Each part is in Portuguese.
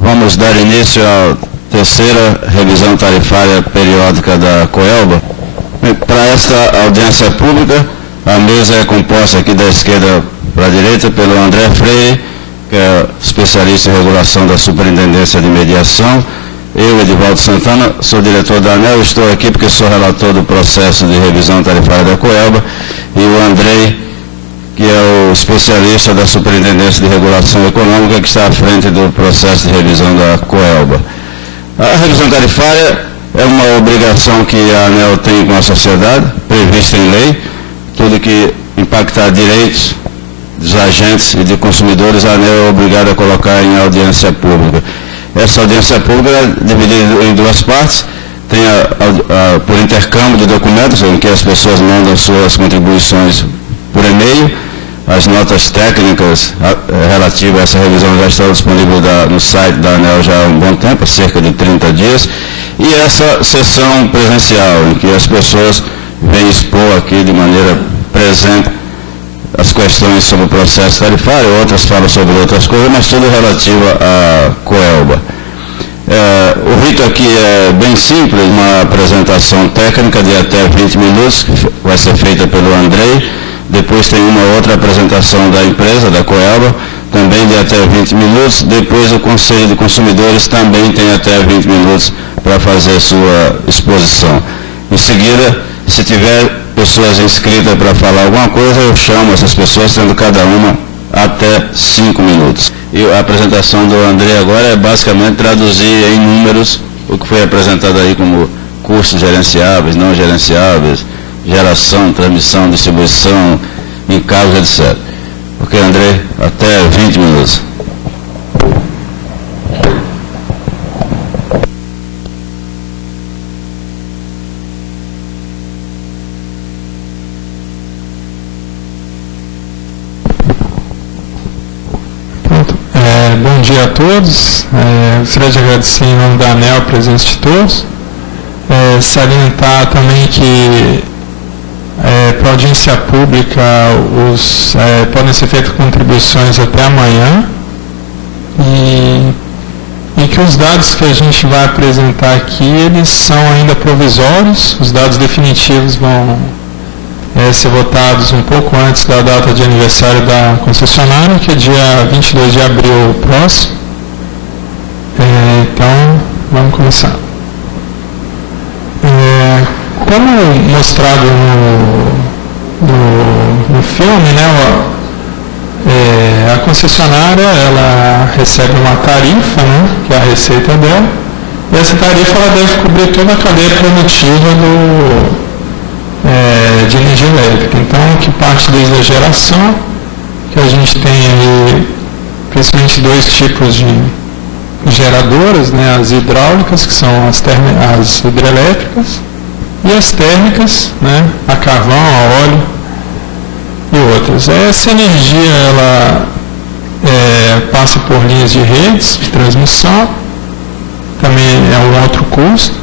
Vamos dar início à terceira revisão tarifária periódica da Coelba. Para esta audiência pública, a mesa é composta aqui da esquerda para a direita pelo André Freire, que é especialista em regulação da Superintendência de Mediação. Eu, Edivaldo Santana, sou diretor da ANEEL, estou aqui porque sou relator do processo de revisão tarifária da Coelba, e o Andrei, que é o especialista da Superintendência de Regulação Econômica, que está à frente do processo de revisão da Coelba. A revisão tarifária é uma obrigação que a ANEEL tem com a sociedade, prevista em lei. Tudo que impactar direitos dos agentes e de consumidores, a ANEEL é obrigada a colocar em audiência pública. Essa audiência pública é dividida em duas partes. Tem por intercâmbio de documentos, em que as pessoas mandam suas contribuições por e-mail. As notas técnicas relativas a essa revisão já estão disponíveis no site da ANEEL já há um bom tempo, há cerca de 30 dias. E essa sessão presencial, em que as pessoas vêm expor aqui de maneira presente as questões sobre o processo tarifário, outras falam sobre outras coisas, mas tudo relativo à Coelba. O rito aqui é bem simples, uma apresentação técnica de até 20 minutos, que vai ser feita pelo Andrei. Depois tem uma outra apresentação da empresa, da Coelba, também de até 20 minutos. Depois o Conselho de Consumidores também tem até 20 minutos para fazer sua exposição. Em seguida, se tiver pessoas inscritas para falar alguma coisa, eu chamo essas pessoas, tendo cada uma até 5 minutos. E a apresentação do André agora é basicamente traduzir em números o que foi apresentado aí como custos gerenciáveis, não gerenciáveis, geração, transmissão, distribuição, encargos, etc. Ok, André, até 20 minutos. Bom dia a todos. Gostaria de agradecer em nome da ANEEL a presença de todos. Salientar também que para audiência pública podem ser feitas contribuições até amanhã e que os dados que a gente vai apresentar aqui, eles são ainda provisórios. Os dados definitivos vão ser votados um pouco antes da data de aniversário da concessionária, que é dia 22 de abril próximo. Então, vamos começar. Como mostrado no filme, né, a concessionária ela recebe uma tarifa, né, que é a receita dela, e essa tarifa ela deve cobrir toda a cadeia produtiva de energia elétrica. Então, que parte desde a geração, que a gente tem ali principalmente dois tipos de geradoras, né, as hidráulicas, que são as hidrelétricas, e as térmicas, né, a carvão, a óleo e outras. Essa energia ela passa por linhas de redes de transmissão, também é um outro custo,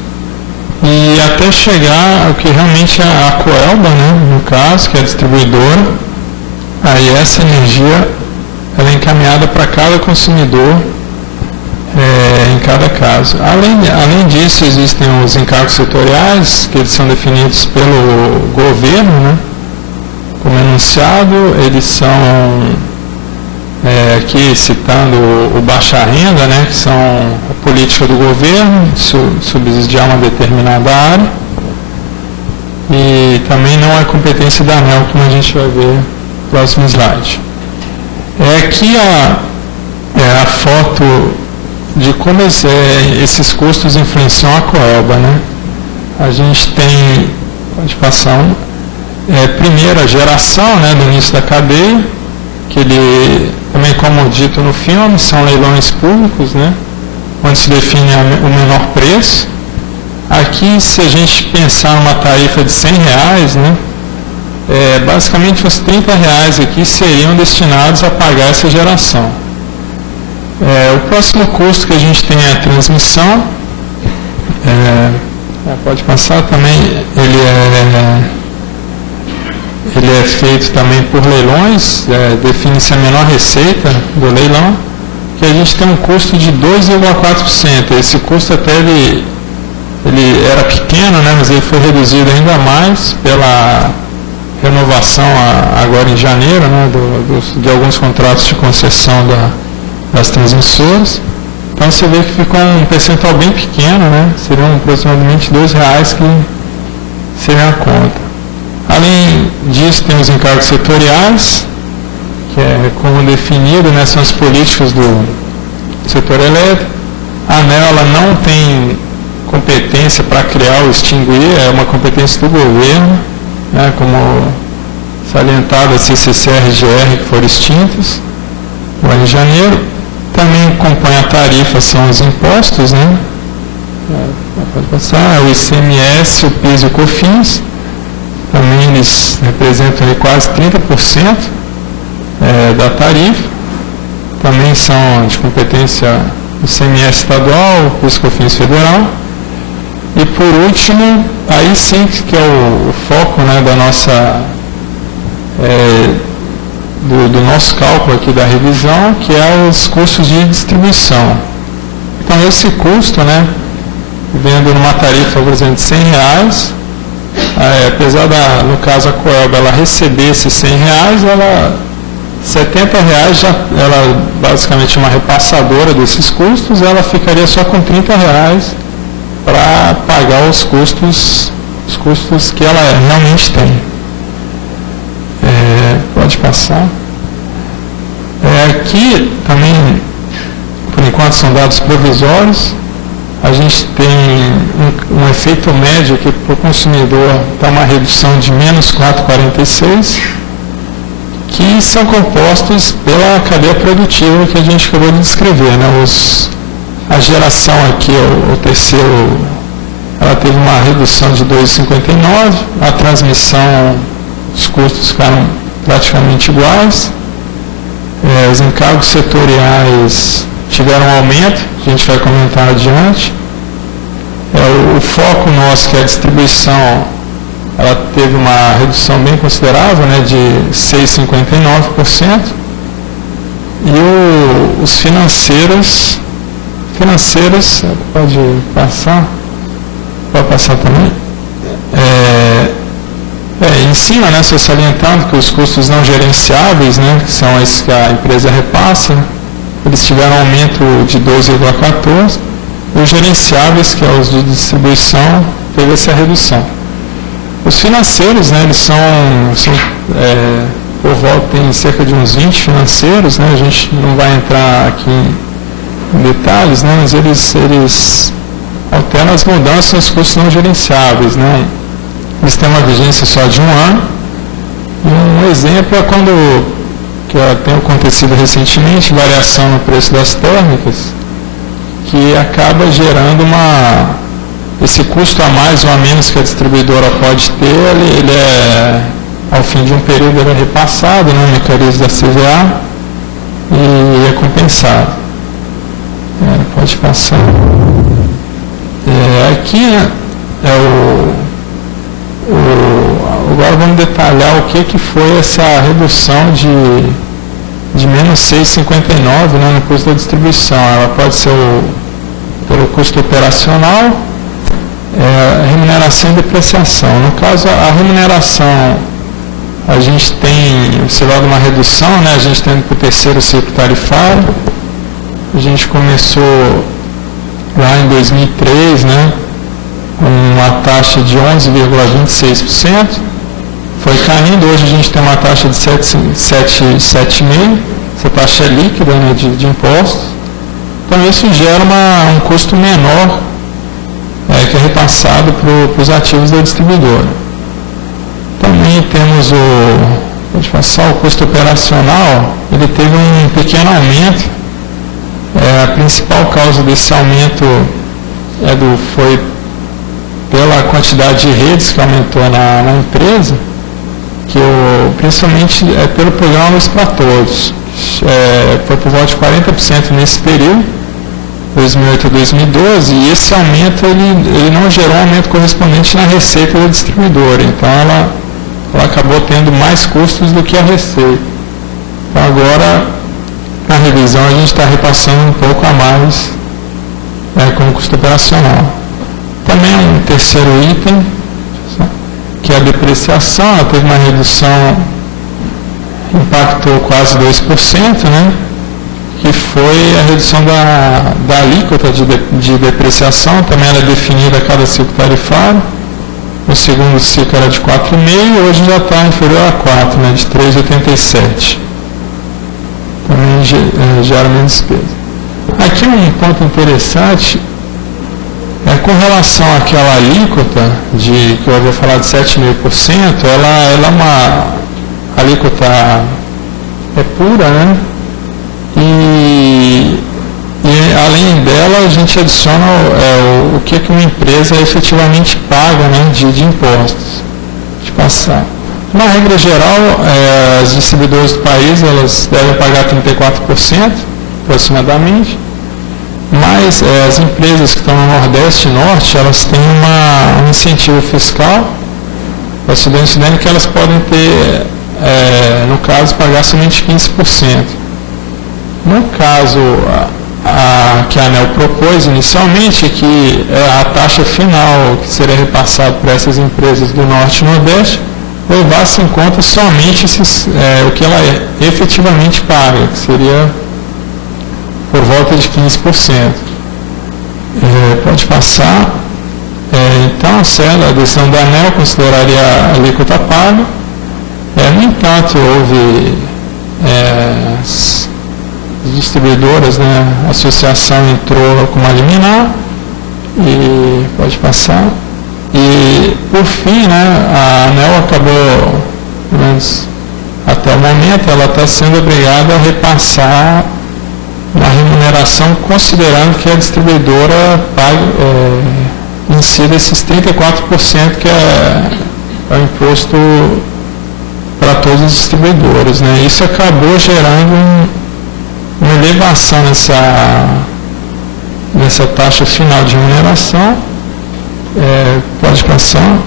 e até chegar ao que realmente é a Coelba, né, no caso, que é a distribuidora. Aí essa energia ela é encaminhada para cada consumidor em cada caso. Além disso, existem os encargos setoriais, que eles são definidos pelo governo, né, como enunciado. Eles são, aqui citando o baixa renda, né, que são a política do governo, subsidiar uma determinada área, e também não é competência da ANEEL, como a gente vai ver no próximo slide. Aqui a foto de como esses custos influenciam a Coelba, né? A gente tem, pode passar primeiro a geração, né, do início da cadeia, que ele, também como dito no filme, são leilões públicos, né, onde se define o menor preço. Aqui, se a gente pensar numa tarifa de R$100, né, basicamente os R$30 aqui seriam destinados a pagar essa geração. O próximo custo que a gente tem é a transmissão. Pode passar também, ele é feito também por leilões, define-se a menor receita do leilão, que a gente tem um custo de 2,4%. Esse custo até ele era pequeno, né, mas ele foi reduzido ainda mais pela renovação agora em janeiro, né, de alguns contratos de concessão das transmissoras. Então você vê que ficou um percentual bem pequeno, né, seriam aproximadamente R$2 que seria a conta. Além disso, tem os encargos setoriais, que é como definido, né, são as políticas do setor elétrico. A ANEEL ela não tem competência para criar ou extinguir, é uma competência do governo, né, como salientado a CCC e a RGR que foram extintas lá em janeiro. Também compõe a tarifa, são os impostos, né? Pode passar, o ICMS, o PIS e o COFINS. Também eles representam aí quase 30% da tarifa. Também são de competência o ICMS estadual, o PIS e COFINS federal. E por último, aí sim que é o foco, né, da nossa, do nosso cálculo aqui da revisão, que é os custos de distribuição. Então esse custo, né, vendo numa tarifa, por exemplo, de R$100, apesar no caso a Coelba, ela receber esses R$100, R$70 já, ela basicamente uma repassadora desses custos, ela ficaria só com R$30 para pagar os custos que ela realmente tem. Pode passar. Aqui também, por enquanto, são dados provisórios. A gente tem um efeito médio que para o consumidor está uma redução de menos 4,46, que são compostos pela cadeia produtiva que a gente acabou de descrever, né? A geração aqui, o terceiro, ela teve uma redução de 2,59, a transmissão, os custos ficaram praticamente iguais, os encargos setoriais tiveram um aumento, a gente vai comentar adiante. O foco nosso, que é a distribuição, ela teve uma redução bem considerável, né, de 6,59%, e os financeiros, pode passar também. Em cima, né, só salientando que os custos não gerenciáveis, né, que são esses que a empresa repassa, eles tiveram um aumento de 12,14%, e os gerenciáveis, que é os de distribuição, teve essa redução. Os financeiros, né, eles são por volta, tem cerca de uns 20 financeiros, né, a gente não vai entrar aqui em detalhes, né, mas eles alteram as mudanças nos custos não gerenciáveis, né. Eles têm uma vigência só de 1 ano. E um exemplo é que tem acontecido recentemente, variação no preço das térmicas, que acaba gerando esse custo a mais ou a menos que a distribuidora pode ter, ele ao fim de um período ele é repassado, né, no mecanismo da CVA, e é compensado. Pode passar. Aqui agora vamos detalhar o que foi essa redução de menos 6,59, né, no custo da distribuição. Ela pode ser pelo custo operacional, remuneração e depreciação. No caso, a remuneração, a gente tem observado uma redução, né, a gente está indo para o terceiro ciclo tarifário. A gente começou lá em 2003, né, com uma taxa de 11,26%, foi caindo, hoje a gente tem uma taxa de 7,5%, essa taxa é líquida, né, de impostos. Então isso gera um custo menor que é repassado para os ativos da distribuidora. Também temos pode passar, o custo operacional, ele teve um pequeno aumento. A principal causa desse aumento foi pela quantidade de redes que aumentou na empresa, principalmente pelo programa Luz para Todos. Foi por volta de 40% nesse período, 2008 a 2012, e esse aumento ele não gerou um aumento correspondente na receita da distribuidora, então ela acabou tendo mais custos do que a receita. Então agora na revisão a gente está repassando um pouco a mais como custo operacional. Também um terceiro item, que é a depreciação, ela teve uma redução, impactou quase 2%, né? Que foi a redução da alíquota de depreciação, também ela é definida a cada ciclo tarifário. No segundo ciclo era de 4,5, hoje já está inferior a 4, né, de 3,87. Também gera menos despesa. Aqui um ponto interessante é com relação àquela alíquota que eu havia falado de 7,5%, ela é uma alíquota pura, né? E além dela a gente adiciona o que uma empresa efetivamente paga, né, de impostos. De passar. Na regra geral, as distribuidoras do país elas devem pagar 34% aproximadamente, mas as empresas que estão no Nordeste e Norte, elas têm um incentivo fiscal para estudantes que elas podem ter, no caso, pagar somente 15%. No caso, que a ANEEL propôs inicialmente, que a taxa final que seria repassada para essas empresas do Norte e Nordeste levasse em conta somente o que ela efetivamente paga, que seria por volta de 15%. Pode passar. Então, a decisão da ANEEL consideraria a alíquota paga. No entanto, houve as distribuidoras, né, a associação entrou com uma liminar e pode passar. E, por fim, né, a ANEEL acabou, pelo menos até o momento, ela está sendo obrigada a repassar uma remuneração considerando que a distribuidora incida esses 34% que é o imposto para todos os distribuidores, né? Isso acabou gerando uma elevação nessa taxa final de remuneração. Pode passar.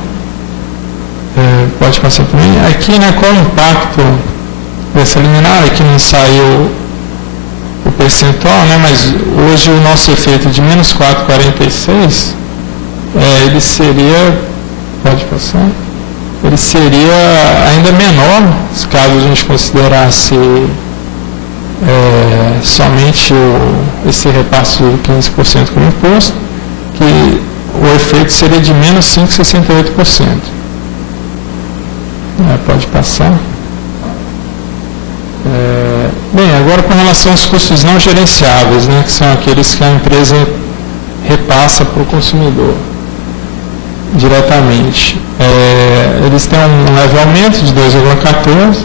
Pode passar também. Aqui, né, qual é o impacto dessa liminar? Aqui não saiu o percentual, né, mas hoje o nosso efeito de menos 4,46, ele seria, pode passar, ele seria ainda menor, caso a gente considerasse somente esse repasse de 15% como imposto, que o efeito seria de menos 5,68%. Pode passar. Bem, agora com relação aos custos não gerenciáveis, né, que são aqueles que a empresa repassa para o consumidor diretamente. Eles têm um leve aumento de 2,14%.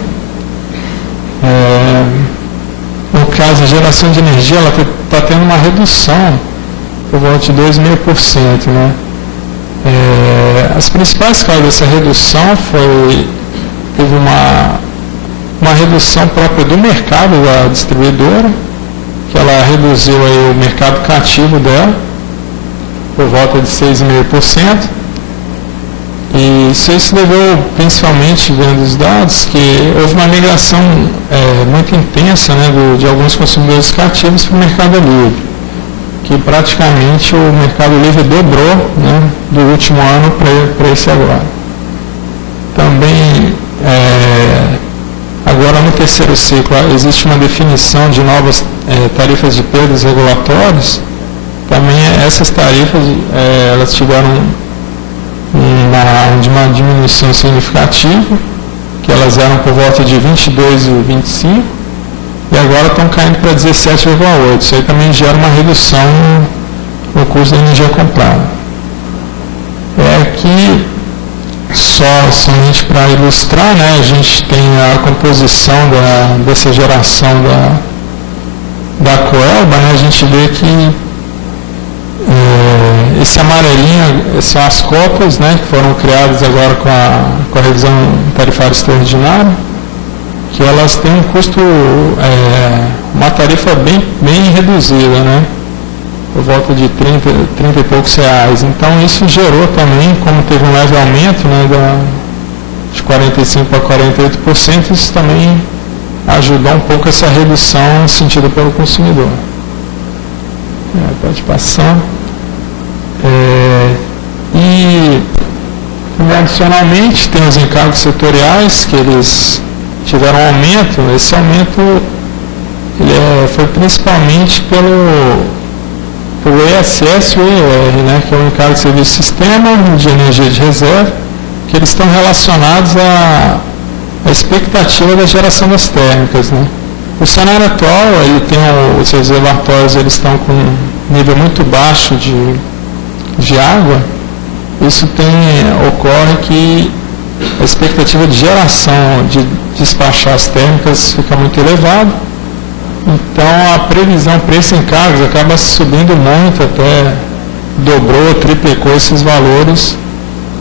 No caso, a geração de energia ela está tendo uma redução por volta de 2,5%. Né? As principais causas dessa redução teve uma redução própria do mercado da distribuidora, que ela reduziu aí o mercado cativo dela por volta de 6,5%. E isso se levou principalmente, vendo os dados, que houve uma migração muito intensa, né, de alguns consumidores cativos para o mercado livre, que praticamente o mercado livre dobrou, né, do último ano para esse agora. Também, agora no terceiro ciclo, existe uma definição de novas tarifas de perdas regulatórias. Também essas tarifas elas tiveram uma diminuição significativa, que elas eram por volta de 22,25 e agora estão caindo para 17,8. Isso aí também gera uma redução no custo da energia comprada. Aqui, somente para ilustrar, né, a gente tem a composição dessa geração da Coelba, né, a gente vê que esse amarelinho são as cotas, né, que foram criadas agora com a revisão tarifária extraordinária, que elas têm um custo, uma tarifa bem reduzida, né, por volta de 30 e poucos reais. Então isso gerou também, como teve um leve aumento, né, de 45% para 48%, isso também ajudar um pouco essa redução sentida pelo consumidor. Pode passar. E adicionalmente tem os encargos setoriais que eles tiveram um aumento. Esse aumento foi principalmente pelo ESS e o ER, né, que é o encargo de serviço sistema de energia de reserva, que eles estão relacionados à expectativa da geração das térmicas, né. O cenário atual, ele tem os reservatórios, eles estão com um nível muito baixo de água. Isso ocorre que a expectativa de geração, de despachar as térmicas fica muito elevada. Então a previsão para esses encargos acaba subindo muito, até dobrou, triplicou esses valores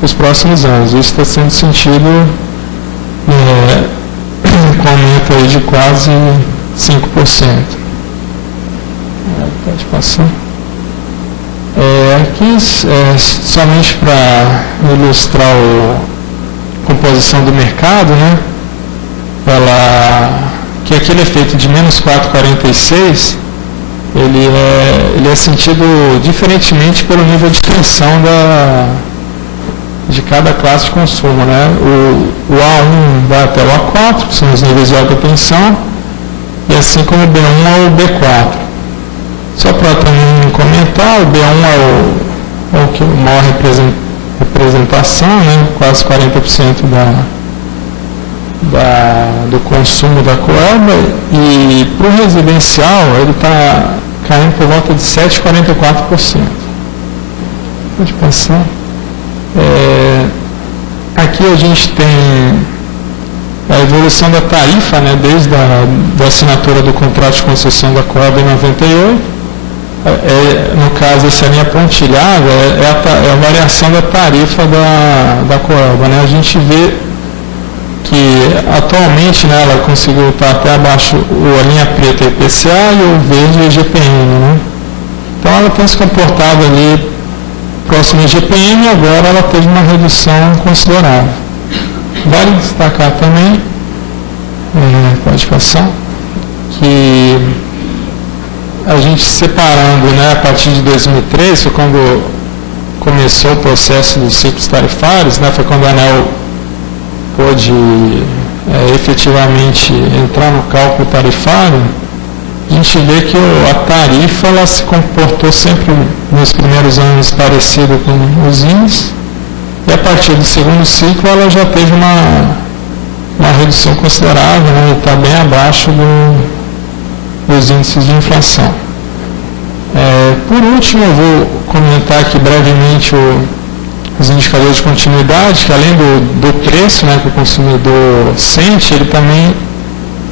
nos próximos anos. Isso está sendo sentido com aumento aí de quase 5%. Pode passar. Aqui, somente para ilustrar a composição do mercado, né? Que aquele efeito de menos 4,46, ele é sentido diferentemente pelo nível de tensão de cada classe de consumo, né? O A1 vai até o A4, que são os níveis de alta tensão, e assim como o B1 ao B4. Só para também comentar, o B1 é o que maior representação, né? Quase 40% do consumo da Coelba, e para o residencial ele está caindo por volta de 7,44%. Pode passar. Aqui a gente tem a evolução da tarifa, né, desde a assinatura do contrato de concessão da Coelba em 98. No caso, essa linha pontilhada é a variação da tarifa da Coelba, né? A gente vê que atualmente, né, ela conseguiu estar até abaixo, a linha preta é IPCA e o verde é IGPM, né? Então ela tem se comportado ali próximo ao IGPM, e agora ela teve uma redução considerável. Vale destacar também, pode passar, que a gente separando, né, a partir de 2003, foi quando começou o processo dos ciclos tarifários, né, foi quando a ANEEL pôde efetivamente entrar no cálculo tarifário. A gente vê que a tarifa ela se comportou sempre nos primeiros anos parecido com os índices, e a partir do segundo ciclo ela já teve uma redução considerável, né, e está bem abaixo dos índices de inflação. Por último, eu vou comentar aqui brevemente os indicadores de continuidade, que além do preço, né, que o consumidor sente, ele também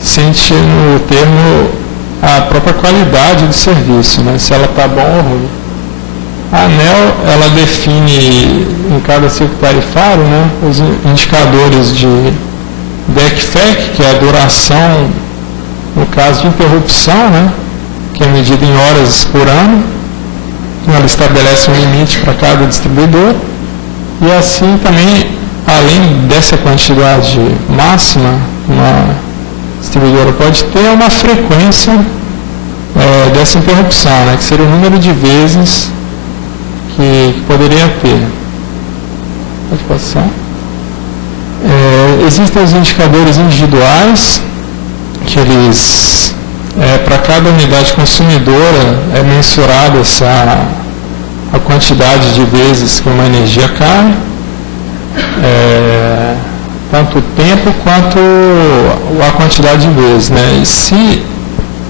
sente no termo a própria qualidade do serviço, né, se ela está bom ou ruim. A ANEEL, ela define em cada ciclo tarifário, né, os indicadores de DEC/FEC, que é a duração, no caso de interrupção, né, que é medida em horas por ano. Ela estabelece um limite para cada distribuidor, e assim também, além dessa quantidade máxima, uma distribuidora pode ter uma frequência dessa interrupção, né, que seria o número de vezes que poderia ter. Pode passar. Existem os indicadores individuais, que eles, para cada unidade consumidora, é mensurada a quantidade de vezes que uma energia cai, tanto o tempo quanto a quantidade de vezes, né? E se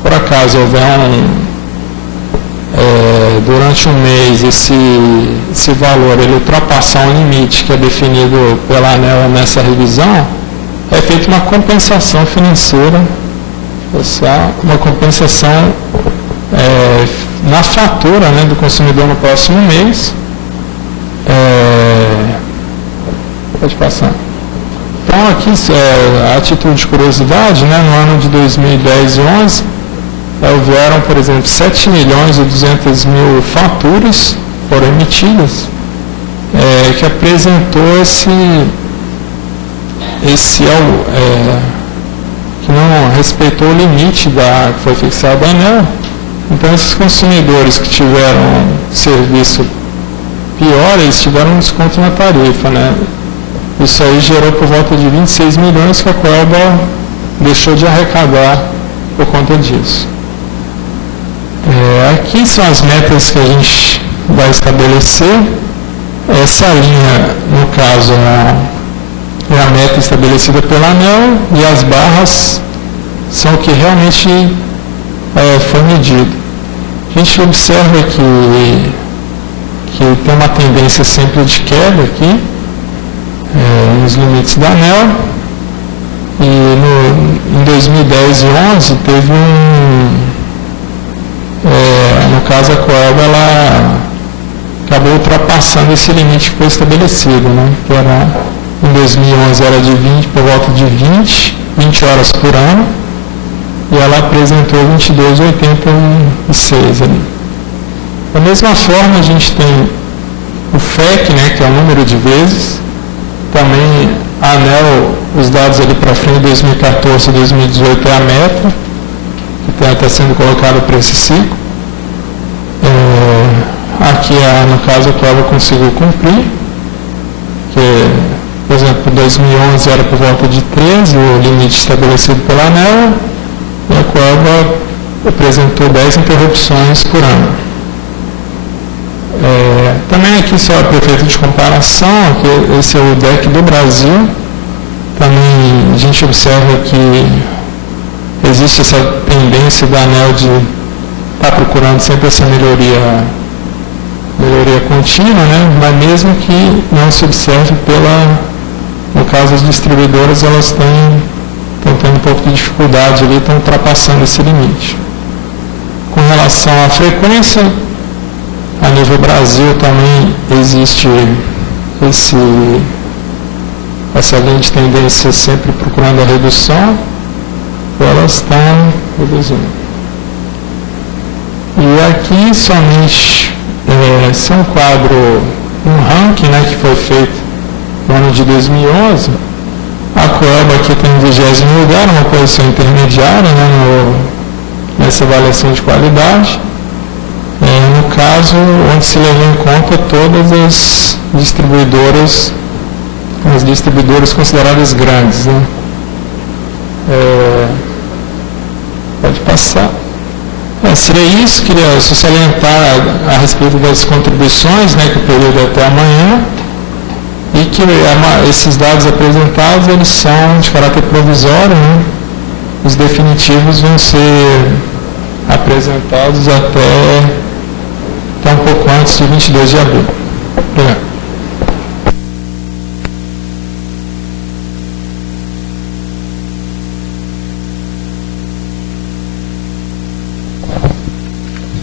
por acaso houver durante um mês esse valor ele ultrapassar um limite que é definido pela ANEEL nessa revisão, é feita uma compensação financeira, uma compensação na fatura, né, do consumidor no próximo mês. Pode passar. Então aqui, a título de curiosidade, né, no ano de 2010 e 2011, houveram, por exemplo, 7.200.000 faturas foram emitidas, que apresentou que não respeitou o limite que foi fixado a ANEEL. Então, esses consumidores que tiveram serviço pior, eles tiveram um desconto na tarifa, né? Isso aí gerou por volta de 26 milhões que a Coelba deixou de arrecadar por conta disso. Aqui são as metas que a gente vai estabelecer. Essa linha, no caso, é a meta estabelecida pela ANEEL e as barras são o que realmente foi medido. A gente observa que tem uma tendência sempre de queda aqui, nos limites da ANEEL, e em 2010 e 2011 teve no caso a Coelba, ela acabou ultrapassando esse limite que foi estabelecido, né? Que era, em 2011 era de 20, por volta de 20 horas por ano, e ela apresentou 22,86 ali. Da mesma forma, a gente tem o FEC, né, que é o número de vezes, também a ANEEL, os dados ali para frente, 2014 e 2018 é a meta, que está sendo colocada para esse ciclo. Aqui, no caso, a Coelba conseguiu cumprir, que, por exemplo, 2011 era por volta de 13, o limite estabelecido pela ANEEL, e a Coelba apresentou 10 interrupções por ano. Também aqui só para efeito de comparação, aqui, esse é o DEC do Brasil. Também a gente observa que existe essa tendência da ANEEL de estar procurando sempre essa melhoria contínua, né? Mas mesmo que não se observe no caso das distribuidoras, elas estão tendo um pouco de dificuldade ali, estão ultrapassando esse limite. Com relação à frequência, a nível Brasil também existe essa linha de tendência sempre procurando a redução, elas estão reduzindo. E aqui somente esse é um quadro, um ranking, né, que foi feito no ano de 2011. A Coelba aqui tem em 20º lugar, uma posição intermediária, né, nessa avaliação de qualidade. No caso, onde se levou em conta todas as distribuidoras consideradas grandes, né? Pode passar. Seria isso, queria só salientar a respeito das contribuições, né, que o período é até amanhã, e que esses dados apresentados, eles são de caráter provisório, né? Os definitivos vão ser apresentados até um pouco antes de 22 de abril. Obrigado.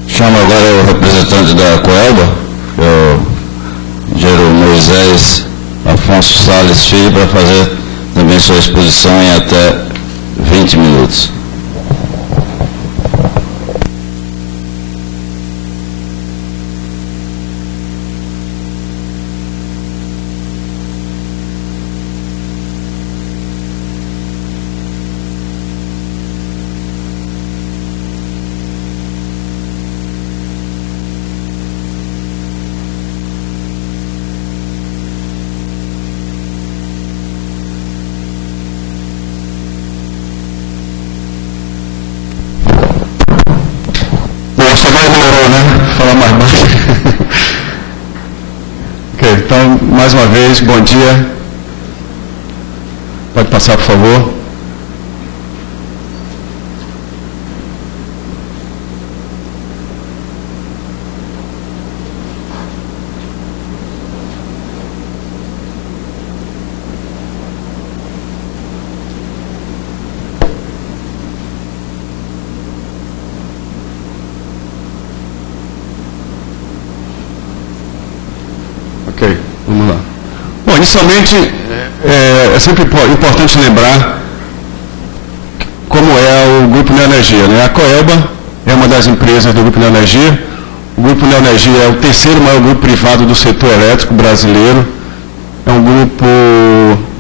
Chamo agora o representante da Coelba, que é o engenheiro Moisés Afonso Salles Filho, para fazer também sua exposição em até 20 minutos. Então, mais uma vez, bom dia. Pode passar, por favor. Ok, vamos lá. Bom, inicialmente, é sempre importante lembrar como é o Grupo Neoenergia, né? A Coelba é uma das empresas do Grupo Neoenergia. O Grupo Neoenergia é o terceiro maior grupo privado do setor elétrico brasileiro. É um grupo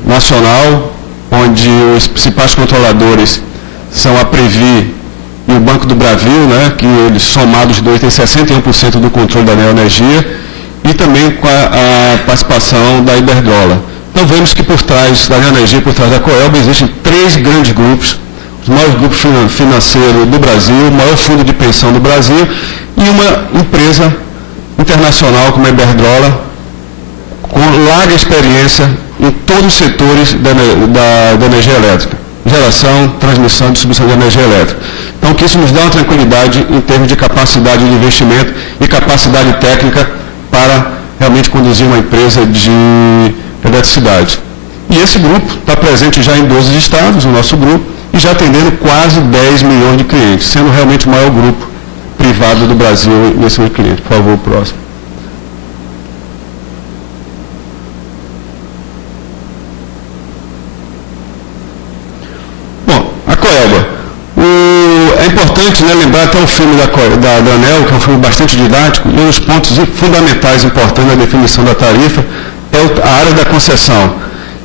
nacional, onde os principais controladores são a Previ e o Banco do Brasil, né, que eles somados dois têm 61% do controle da Neoenergia, e também com a participação da Iberdrola. Então vemos que por trás da Neoenergia, por trás da Coelba, existem 3 grandes grupos, os maiores grupos financeiros do Brasil, o maior fundo de pensão do Brasil, e uma empresa internacional como a Iberdrola, com larga experiência em todos os setores da energia elétrica, geração, transmissão e distribuição de energia elétrica. Então, que isso nos dá uma tranquilidade em termos de capacidade de investimento e capacidade técnica para realmente conduzir uma empresa de eletricidade. E esse grupo está presente já em 12 estados, o nosso grupo, e já atendendo quase 10 milhões de clientes, sendo realmente o maior grupo privado do Brasil nesse tipo de cliente. Por favor, próximo. Bom, a Coelba. É importante, né, lembrar até o filme da ANEEL, que é um filme bastante didático, e um dos pontos fundamentais importantes na definição da tarifa é a área da concessão.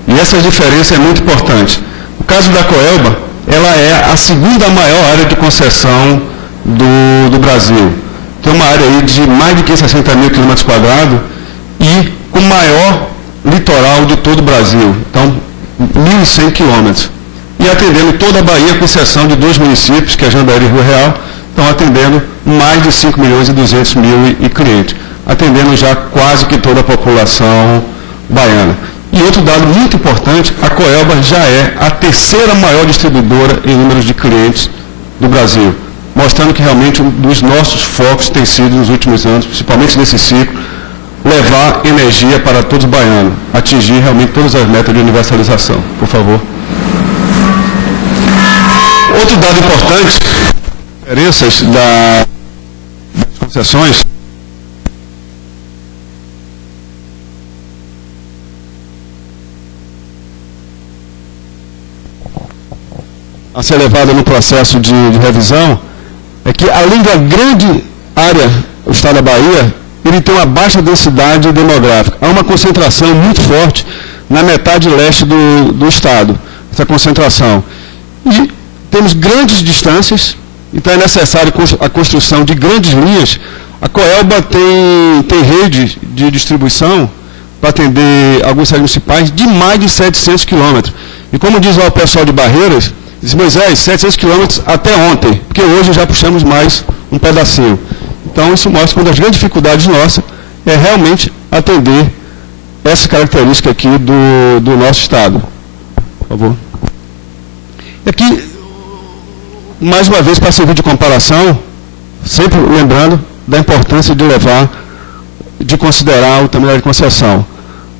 E essa diferença é muito importante. No caso da Coelba, ela é a segunda maior área de concessão do Brasil. Tem uma área aí de mais de 560 mil quilômetros quadrados e com o maior litoral de todo o Brasil. Então, 1.100 quilômetros. E atendendo toda a Bahia, com exceção de 2 municípios, que é Jandaíra e Rio Real, estão atendendo mais de 5 milhões e 200 mil clientes, atendendo já quase que toda a população baiana. E outro dado muito importante, a Coelba já é a 3ª maior distribuidora em números de clientes do Brasil, mostrando que realmente um dos nossos focos tem sido nos últimos anos, principalmente nesse ciclo, levar energia para todos os baianos, atingir realmente todas as metas de universalização. Por favor. Outro dado importante, diferenças das concessões. A ser levada no processo de revisão, é que além da grande área do estado da Bahia, ele tem uma baixa densidade demográfica. Há uma concentração muito forte na metade leste do estado, essa concentração. E temos grandes distâncias, então é necessário a construção de grandes linhas. A Coelba tem rede de distribuição para atender alguns serviços municipais de mais de 700 quilômetros. E como diz lá o pessoal de Barreiras, diz, Moisés, 700 quilômetros até ontem, porque hoje já puxamos mais um pedacinho. Então isso mostra que uma das grandes dificuldades nossas é realmente atender essa característica aqui do nosso estado. Por favor. E aqui, mais uma vez, para servir de comparação, sempre lembrando da importância de considerar o tamanho de concessão.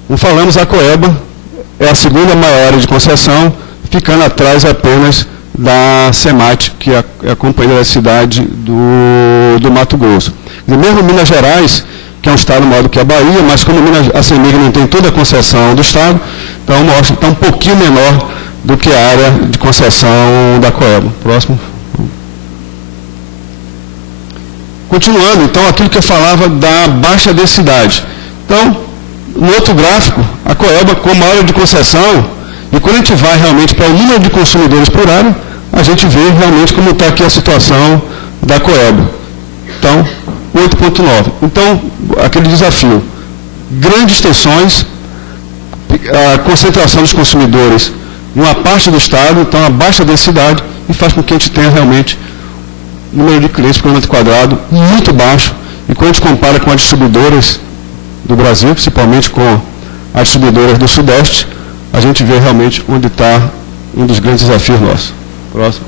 Como falamos, a Coelba é a segunda maior área de concessão, ficando atrás apenas da SEMAT, que é a companhia da cidade do Mato Grosso. E mesmo Minas Gerais, que é um estado maior do que a Bahia, mas como a CEMIG não tem toda a concessão do estado, então mostra que está um pouquinho menor do que a área de concessão da Coelba. Próximo. Continuando, então, aquilo que eu falava da baixa densidade. Então, no outro gráfico, a Coelba, como área de concessão, e quando a gente vai realmente para o número de consumidores por área, a gente vê realmente como está aqui a situação da Coelba. Então, 8,9. Então, aquele desafio. Grandes tensões, a concentração dos consumidores em uma parte do estado, então a baixa densidade, e faz com que a gente tenha realmente número de clientes por quilômetro quadrado muito baixo, e quando a gente compara com as distribuidoras do Brasil, principalmente com as distribuidoras do Sudeste, a gente vê realmente onde está um dos grandes desafios nossos. Próximo.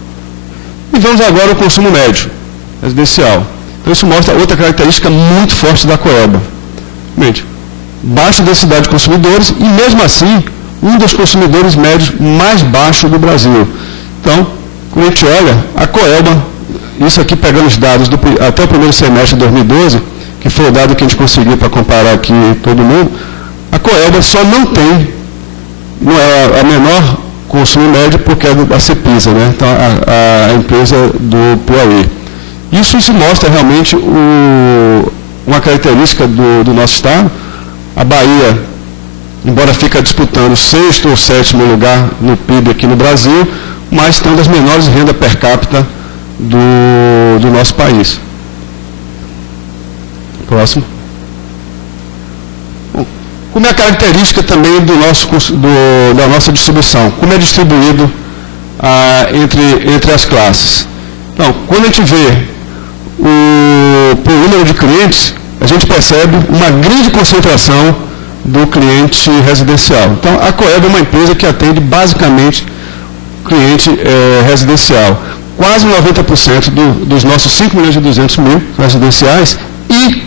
E vamos agora ao consumo médio, residencial. Então isso mostra outra característica muito forte da Coelba. Realmente, baixa densidade de consumidores e, mesmo assim, um dos consumidores médios mais baixos do Brasil. Então, quando a gente olha, a Coelba, isso aqui pegando os dados até o primeiro semestre de 2012, que foi o dado que a gente conseguiu para comparar aqui todo mundo, a Coelba só não tem a menor consumo médio porque é da CEPISA, né? Então, a empresa do Piauí. Isso mostra realmente uma característica do nosso estado. A Bahia, embora fique disputando o 6º ou 7º lugar no PIB aqui no Brasil, mas tem uma das menores rendas per capita do nosso país. Próximo. Bom, como é a característica também da nossa distribuição? Como é distribuído entre as classes? Então, quando a gente vê por número de clientes, a gente percebe uma grande concentração do cliente residencial. Então, a Coelba é uma empresa que atende basicamente cliente residencial. Quase 90% dos nossos 5.200.000 residenciais, e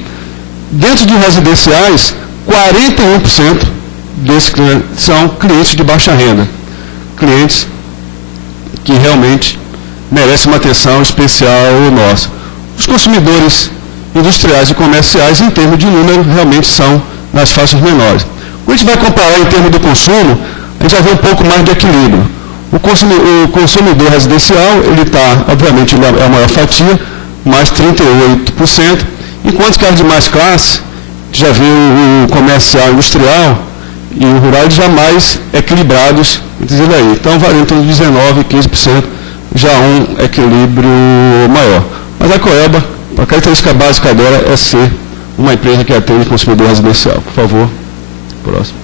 dentro dos residenciais, 41% desses clientes são clientes de baixa renda. Clientes que realmente merecem uma atenção especial nossa. Os consumidores industriais e comerciais, em termos de número, realmente são nas faixas menores. Quando a gente vai comparar em termos do consumo, a gente já vê um pouco mais de equilíbrio. O consumidor residencial, ele está, obviamente, é a maior fatia, mais 38%, enquanto que as demais classes, já vê o comercial industrial e o rural já mais equilibrados, dizendo aí. Então, varia entre 19% e 15%, já um equilíbrio maior. Mas a Coelba, a característica básica dela é ser uma empresa que atende consumidor residencial. Por favor, próximo.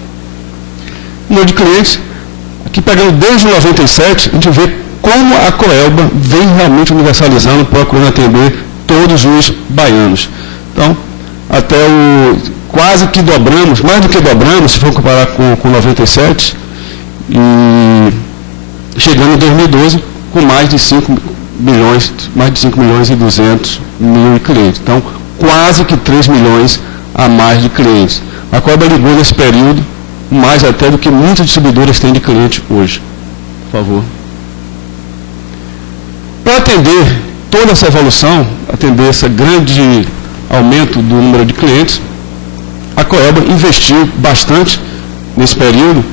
Número de clientes, aqui pegando desde 97, a gente vê como a Coelba vem realmente universalizando, procurando atender todos os baianos. Então, até quase que dobramos, mais do que dobramos, se for comparar com 97, e chegando em 2012 com mais de 5 milhões e 200 mil clientes. Então, quase que 3 milhões a mais de clientes. A Coelba ligou nesse período mais até do que muitas distribuidoras têm de clientes hoje. Por favor. Para atender toda essa evolução, atender esse grande aumento do número de clientes, a Coelba investiu bastante nesse período,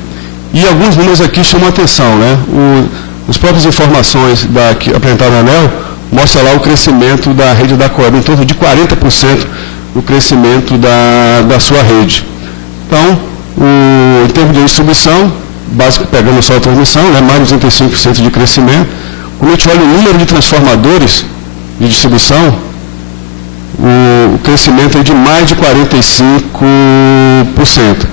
e alguns números aqui chamam a atenção, né? As próprias informações apresentadas na ANEEL mostram lá o crescimento da rede da Coelba, em torno de 40% do crescimento da sua rede. Então, em termos de distribuição, básico, pegando só a transmissão, né, mais de 85% de crescimento. Quando a gente olha o número de transformadores de distribuição, o crescimento é de mais de 45%.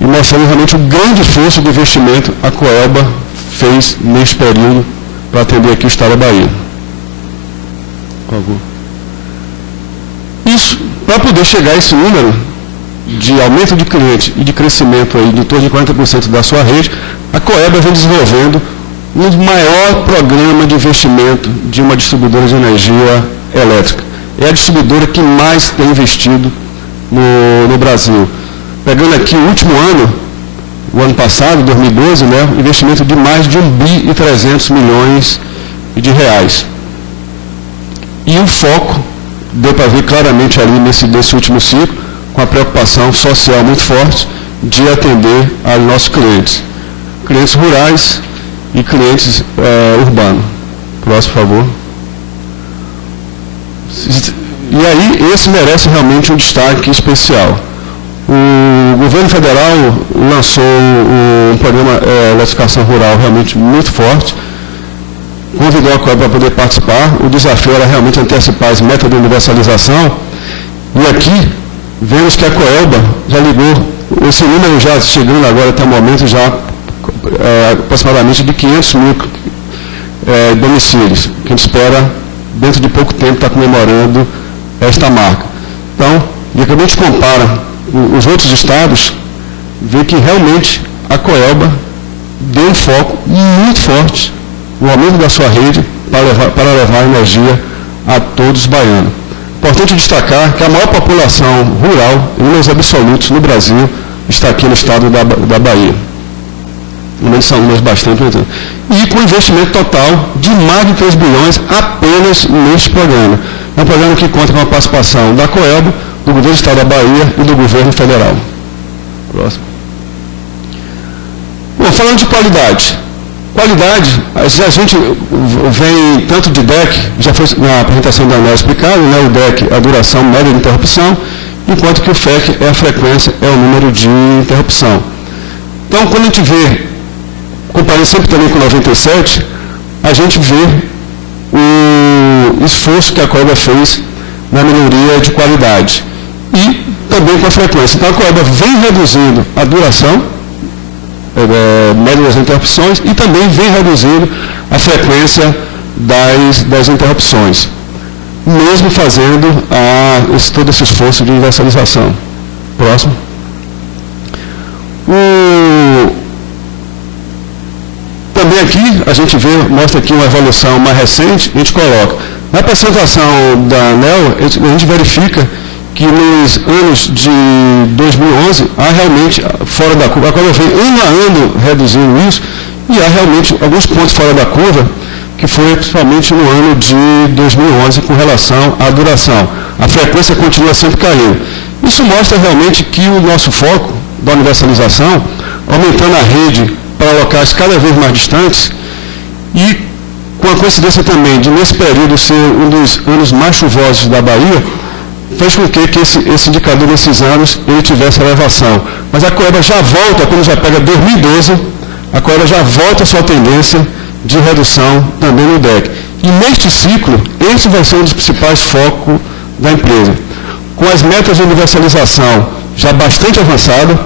E mostrando realmente o grande esforço do investimento a Coelba fez neste período para atender aqui o Estado da Bahia. Por favor. Isso, para poder chegar a esse número de aumento de clientes e de crescimento aí de torno de 40% da sua rede, a Coelba vem desenvolvendo um maior programa de investimento de uma distribuidora de energia elétrica. É a distribuidora que mais tem investido no Brasil. Pegando aqui o último ano, o ano passado, 2012, né, investimento de mais de 1.300 bilhões de reais. E o foco, deu para ver claramente ali nesse último ciclo, com a preocupação social muito forte de atender aos nossos clientes. Clientes rurais e clientes urbanos. Próximo, por favor. E aí, esse merece realmente um destaque especial. O governo federal lançou um programa de eletrificação rural realmente muito forte, convidou a Coelba para poder participar. O desafio era realmente antecipar as metas de universalização, e aqui vemos que a Coelba já ligou, esse número já chegando agora até o momento, já aproximadamente de 500 mil domicílios, que a gente espera, dentro de pouco tempo, estar comemorando esta marca. Então, e quando a gente compara os outros estados, vê que realmente a Coelba deu um foco muito forte no aumento da sua rede para levar energia a todos os baianos. Importante destacar que a maior população rural, em números absolutos, no Brasil, está aqui no estado da Bahia. São números bastante interessantes. E com investimento total de mais de 3 bilhões apenas neste programa. É um programa que conta com a participação da Coelba, do governo do estado da Bahia e do governo federal. Próximo. Bom, falando de qualidade. Qualidade, a gente vem tanto de DEC, já foi na apresentação da ANEEL explicado, né, o DEC, a duração média de interrupção, enquanto que o FEC é a frequência, é o número de interrupção. Então, quando a gente vê, comparando sempre também com 97, a gente vê o esforço que a Coelba fez na melhoria de qualidade e também com a frequência. Então a Coelba vem reduzindo a duração média das interrupções e também vem reduzindo a frequência das interrupções, mesmo fazendo todo esse esforço de universalização. Próximo. Também aqui a gente mostra aqui uma evolução mais recente, a gente coloca. Na apresentação da ANEEL, a gente verifica que nos anos de 2011, há realmente, fora da curva, a curva vem ano a ano reduzindo isso, e há realmente alguns pontos fora da curva, que foi principalmente no ano de 2011, com relação à duração. A frequência continua sempre caindo. Isso mostra realmente que o nosso foco da universalização, aumentando a rede para locais cada vez mais distantes, e com a coincidência também de, nesse período, ser um dos anos mais chuvosos da Bahia, fez com que esse indicador desses anos ele tivesse elevação. Mas a Coelba já volta, quando já pega 2012, a Coelba já volta a sua tendência de redução também no DEC. E neste ciclo, esse vai ser um dos principais focos da empresa. Com as metas de universalização já bastante avançadas,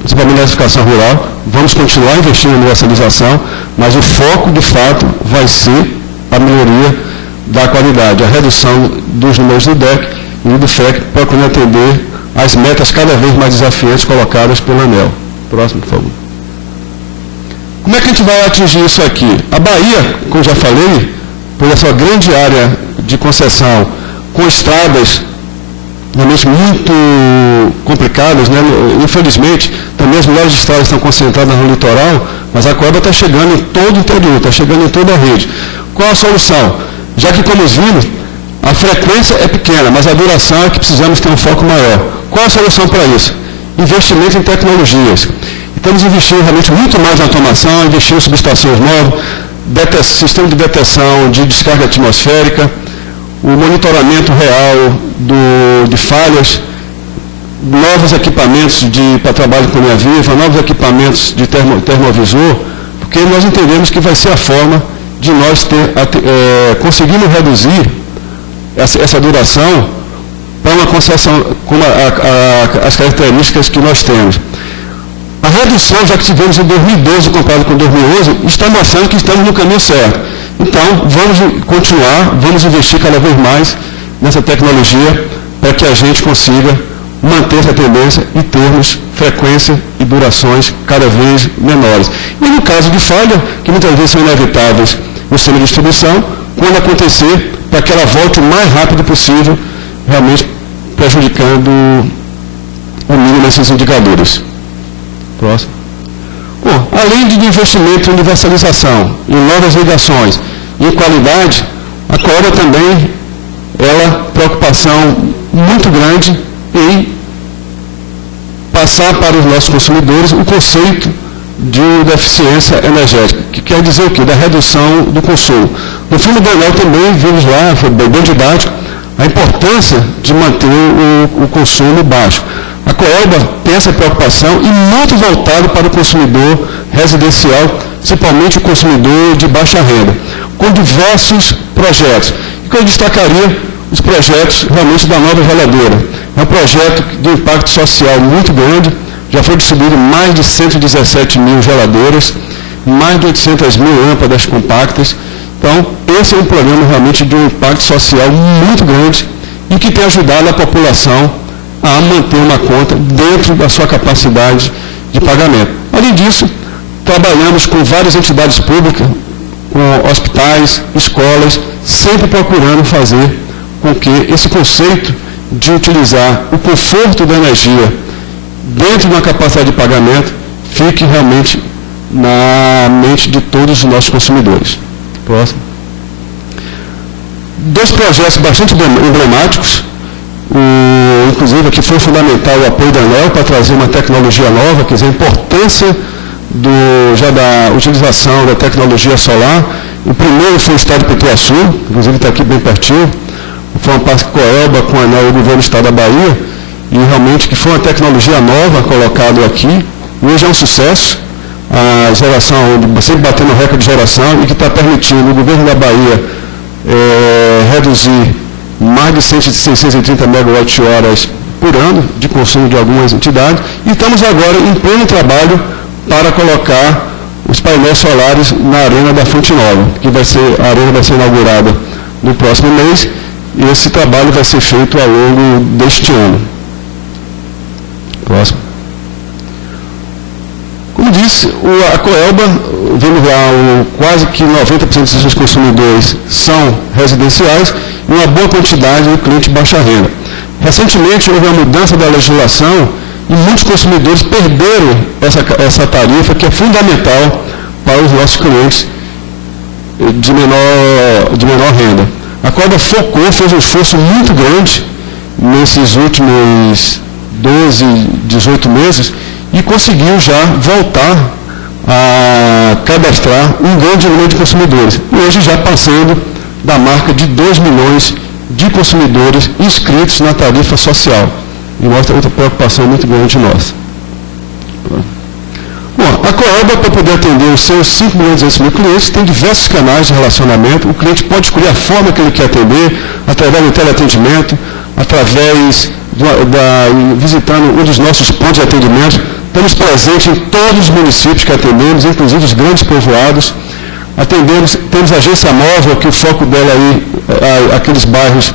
principalmente na edificação rural, vamos continuar investindo em universalização, mas o foco, de fato, vai ser a melhoria da qualidade, a redução dos números do DEC e do FEC, procurando atender as metas cada vez mais desafiantes colocadas pela ANEEL. Próximo, por favor. Como é que a gente vai atingir isso aqui? A Bahia, como já falei, por essa grande área de concessão, com estradas realmente muito complicadas, né? Infelizmente, também as melhores estradas estão concentradas no litoral, mas a Coelba está chegando em todo o interior, está chegando em toda a rede. Qual a solução? Já que, como vimos, a frequência é pequena, mas a duração é que precisamos ter um foco maior. Qual a solução para isso? Investimento em tecnologias. Estamos investindo realmente muito mais na automação, investindo em subestações novas, sistema de detecção de descarga atmosférica, o monitoramento real de falhas, novos equipamentos para trabalho com linha viva, novos equipamentos de termovisor, porque nós entendemos que vai ser a forma de nós conseguirmos reduzir essa duração para uma concessão com as características que nós temos. A redução, já que tivemos em 2012 comparado com 2011, está mostrando que estamos no caminho certo. Então, vamos continuar, vamos investir cada vez mais nessa tecnologia para que a gente consiga manter essa tendência e termos frequência e durações cada vez menores. E no caso de falha, que muitas vezes são inevitáveis no sistema de distribuição, quando acontecer, para que ela volte o mais rápido possível, realmente prejudicando o mínimo nesses indicadores. Próximo. Bom, além de investimento em universalização, em novas ligações e em qualidade, a Coelba também preocupação muito grande em passar para os nossos consumidores o conceito de eficiência energética, que quer dizer o quê? Da redução do consumo. No filme do ANEEL também vimos lá, foi bem didático, a importância de manter o consumo baixo. A Coelba tem essa preocupação e muito voltado para o consumidor residencial, principalmente o consumidor de baixa renda, com diversos projetos. E que eu destacaria os projetos realmente da nova geladeira. É um projeto de impacto social muito grande, já foi distribuído mais de 117 mil geladeiras, mais de 800 mil lâmpadas compactas. Então, esse é um programa realmente de um impacto social muito grande e que tem ajudado a população a manter uma conta dentro da sua capacidade de pagamento. Além disso, trabalhamos com várias entidades públicas, com hospitais, escolas, sempre procurando fazer com que esse conceito de utilizar o conforto da energia dentro de uma capacidade de pagamento fique realmente na mente de todos os nossos consumidores. Próximo. Dois projetos bastante emblemáticos, inclusive aqui foi fundamental o apoio da ANEEL para trazer uma tecnologia nova, quer dizer, a importância da utilização da tecnologia solar. O primeiro foi o estado de Pituaçu, inclusive está aqui bem pertinho, foi uma parte Coelba com a ANEEL e o governo do estado da Bahia, e realmente que foi uma tecnologia nova colocada aqui, hoje é um sucesso, a geração, sempre batendo recorde de geração, e que está permitindo o governo da Bahia reduzir mais de 630 megawatts-horas por ano de consumo de algumas entidades, e estamos agora em pleno trabalho para colocar os painéis solares na Arena da Fonte Nova, a arena vai ser inaugurada no próximo mês, e esse trabalho vai ser feito ao longo deste ano. Próximo. Como disse, a Coelba, vemos lá, quase que 90% dos seus consumidores são residenciais e uma boa quantidade de cliente de baixa renda. Recentemente houve uma mudança da legislação e muitos consumidores perderam essa tarifa, que é fundamental para os nossos clientes de menor renda. A Coelba focou, fez um esforço muito grande nesses últimos 12, 18 meses, e conseguiu já voltar a cadastrar um grande número de consumidores. E hoje já passando da marca de 2 milhões de consumidores inscritos na tarifa social. E mostra outra preocupação muito grande nossa. Bom, a Coelba, para poder atender os seus 5 milhões e 200 mil clientes, tem diversos canais de relacionamento. O cliente pode escolher a forma que ele quer atender, através do teleatendimento, através visitando um dos nossos pontos de atendimento. Estamos presentes em todos os municípios que atendemos, inclusive os grandes povoados. Temos agência móvel, que o foco dela é aqueles bairros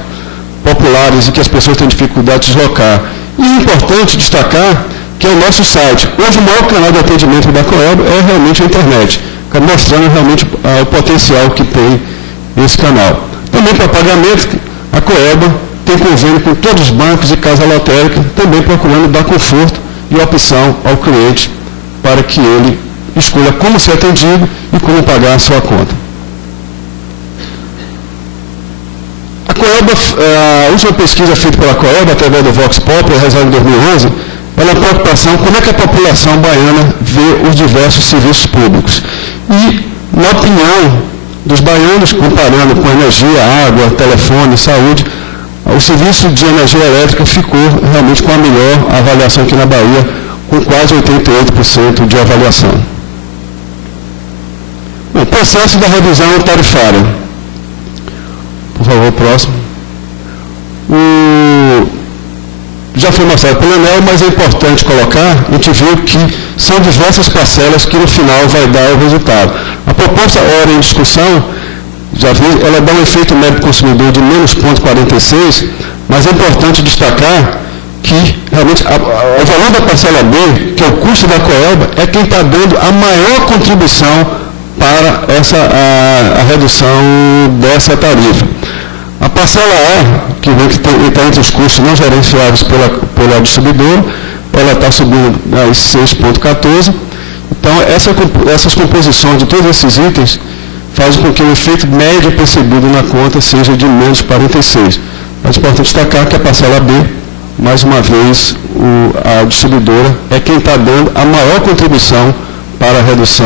populares e que as pessoas têm dificuldade de deslocar. E é importante destacar que é o nosso site. Hoje o maior canal de atendimento da Coelba é realmente a internet, mostrando realmente o potencial que tem esse canal. Também para pagamento, a Coelba tem convênio com todos os bancos e casa lotérica, também procurando dar conforto e opção ao cliente para que ele escolha como ser atendido e como pagar a sua conta. A Coelba, a última pesquisa feita pela Coelba, através do Vox Pop, realizada em 2011, ela é uma preocupação como é que a população baiana vê os diversos serviços públicos. E, na opinião dos baianos, comparando com energia, água, telefone, saúde, o serviço de energia elétrica ficou realmente com a melhor avaliação aqui na Bahia, com quase 88% de avaliação. O processo da revisão tarifária. Por favor, próximo. Já foi mostrado pelo ANEEL, mas é importante colocar, a gente viu que são diversas parcelas que no final vai dar o resultado. A proposta hora em discussão, já vi, ela dá um efeito médio consumidor de menos 0,46, mas é importante destacar que realmente o valor da parcela B, que é o custo da Coelba, é quem está dando a maior contribuição para a redução dessa tarifa. A parcela A, que está entre os custos não gerenciáveis pela distribuidora, ela está subindo a 6,14. Então, essas composições de todos esses itens fazem com que o efeito médio percebido na conta seja de menos 46. Mas é importante destacar que a parcela B, mais uma vez, a distribuidora é quem está dando a maior contribuição para a redução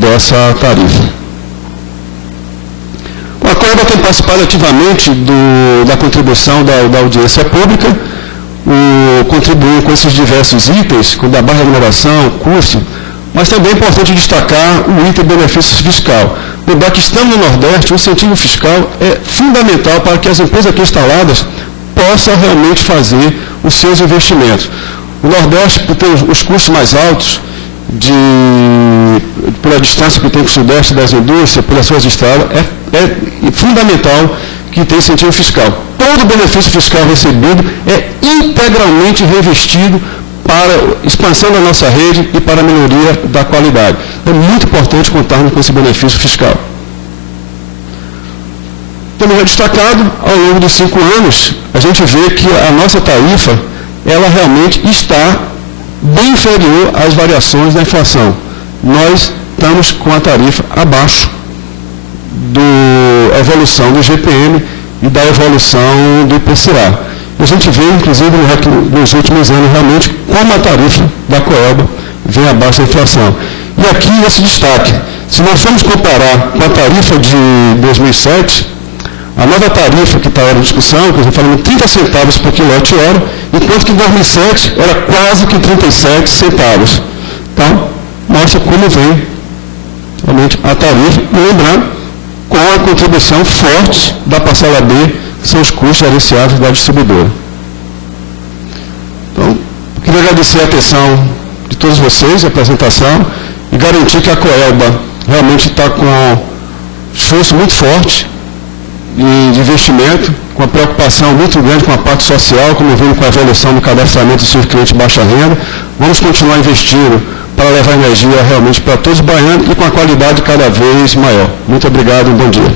dessa tarifa. A Coelba tem participado ativamente da contribuição da audiência pública, contribuindo com esses diversos itens, com da baixa remuneração, custo, mas também é importante destacar o item benefício fiscal. Lembrar que estamos no Nordeste, o incentivo fiscal é fundamental para que as empresas aqui instaladas possam realmente fazer os seus investimentos. O Nordeste tem os custos mais altos, pela distância que tem com o Sudeste das indústrias, pelas suas estradas, é fundamental que tenha incentivo fiscal. Todo benefício fiscal recebido é integralmente reinvestido para a expansão da nossa rede e para a melhoria da qualidade. É muito importante contarmos com esse benefício fiscal. Como já destacado, ao longo dos 5 anos, a gente vê que a nossa tarifa, ela realmente está bem inferior às variações da inflação. Nós estamos com a tarifa abaixo da evolução do GPM e da evolução do IPCA. A gente vê, inclusive, nos últimos anos, realmente, como a tarifa da Coelba vem abaixo da inflação. E aqui esse destaque. Se nós formos comparar com a tarifa de 2007, a nova tarifa que está em discussão, que eu estou falando 30 centavos por quilowatt-hora, enquanto que em 2007 era quase que 37 centavos. Então, mostra como vem realmente a tarifa, lembrando, com a contribuição forte da parcela B, que são os custos gerenciáveis da distribuidora. Então, queria agradecer a atenção de todos vocês, a apresentação, e garantir que a Coelba realmente está com um esforço muito forte de investimento, com a preocupação muito grande com a parte social, como vimos com a evolução do cadastramento dos seus clientes de baixa renda. Vamos continuar investindo para levar energia realmente para todos os baianos e com a qualidade cada vez maior. Muito obrigado e bom dia.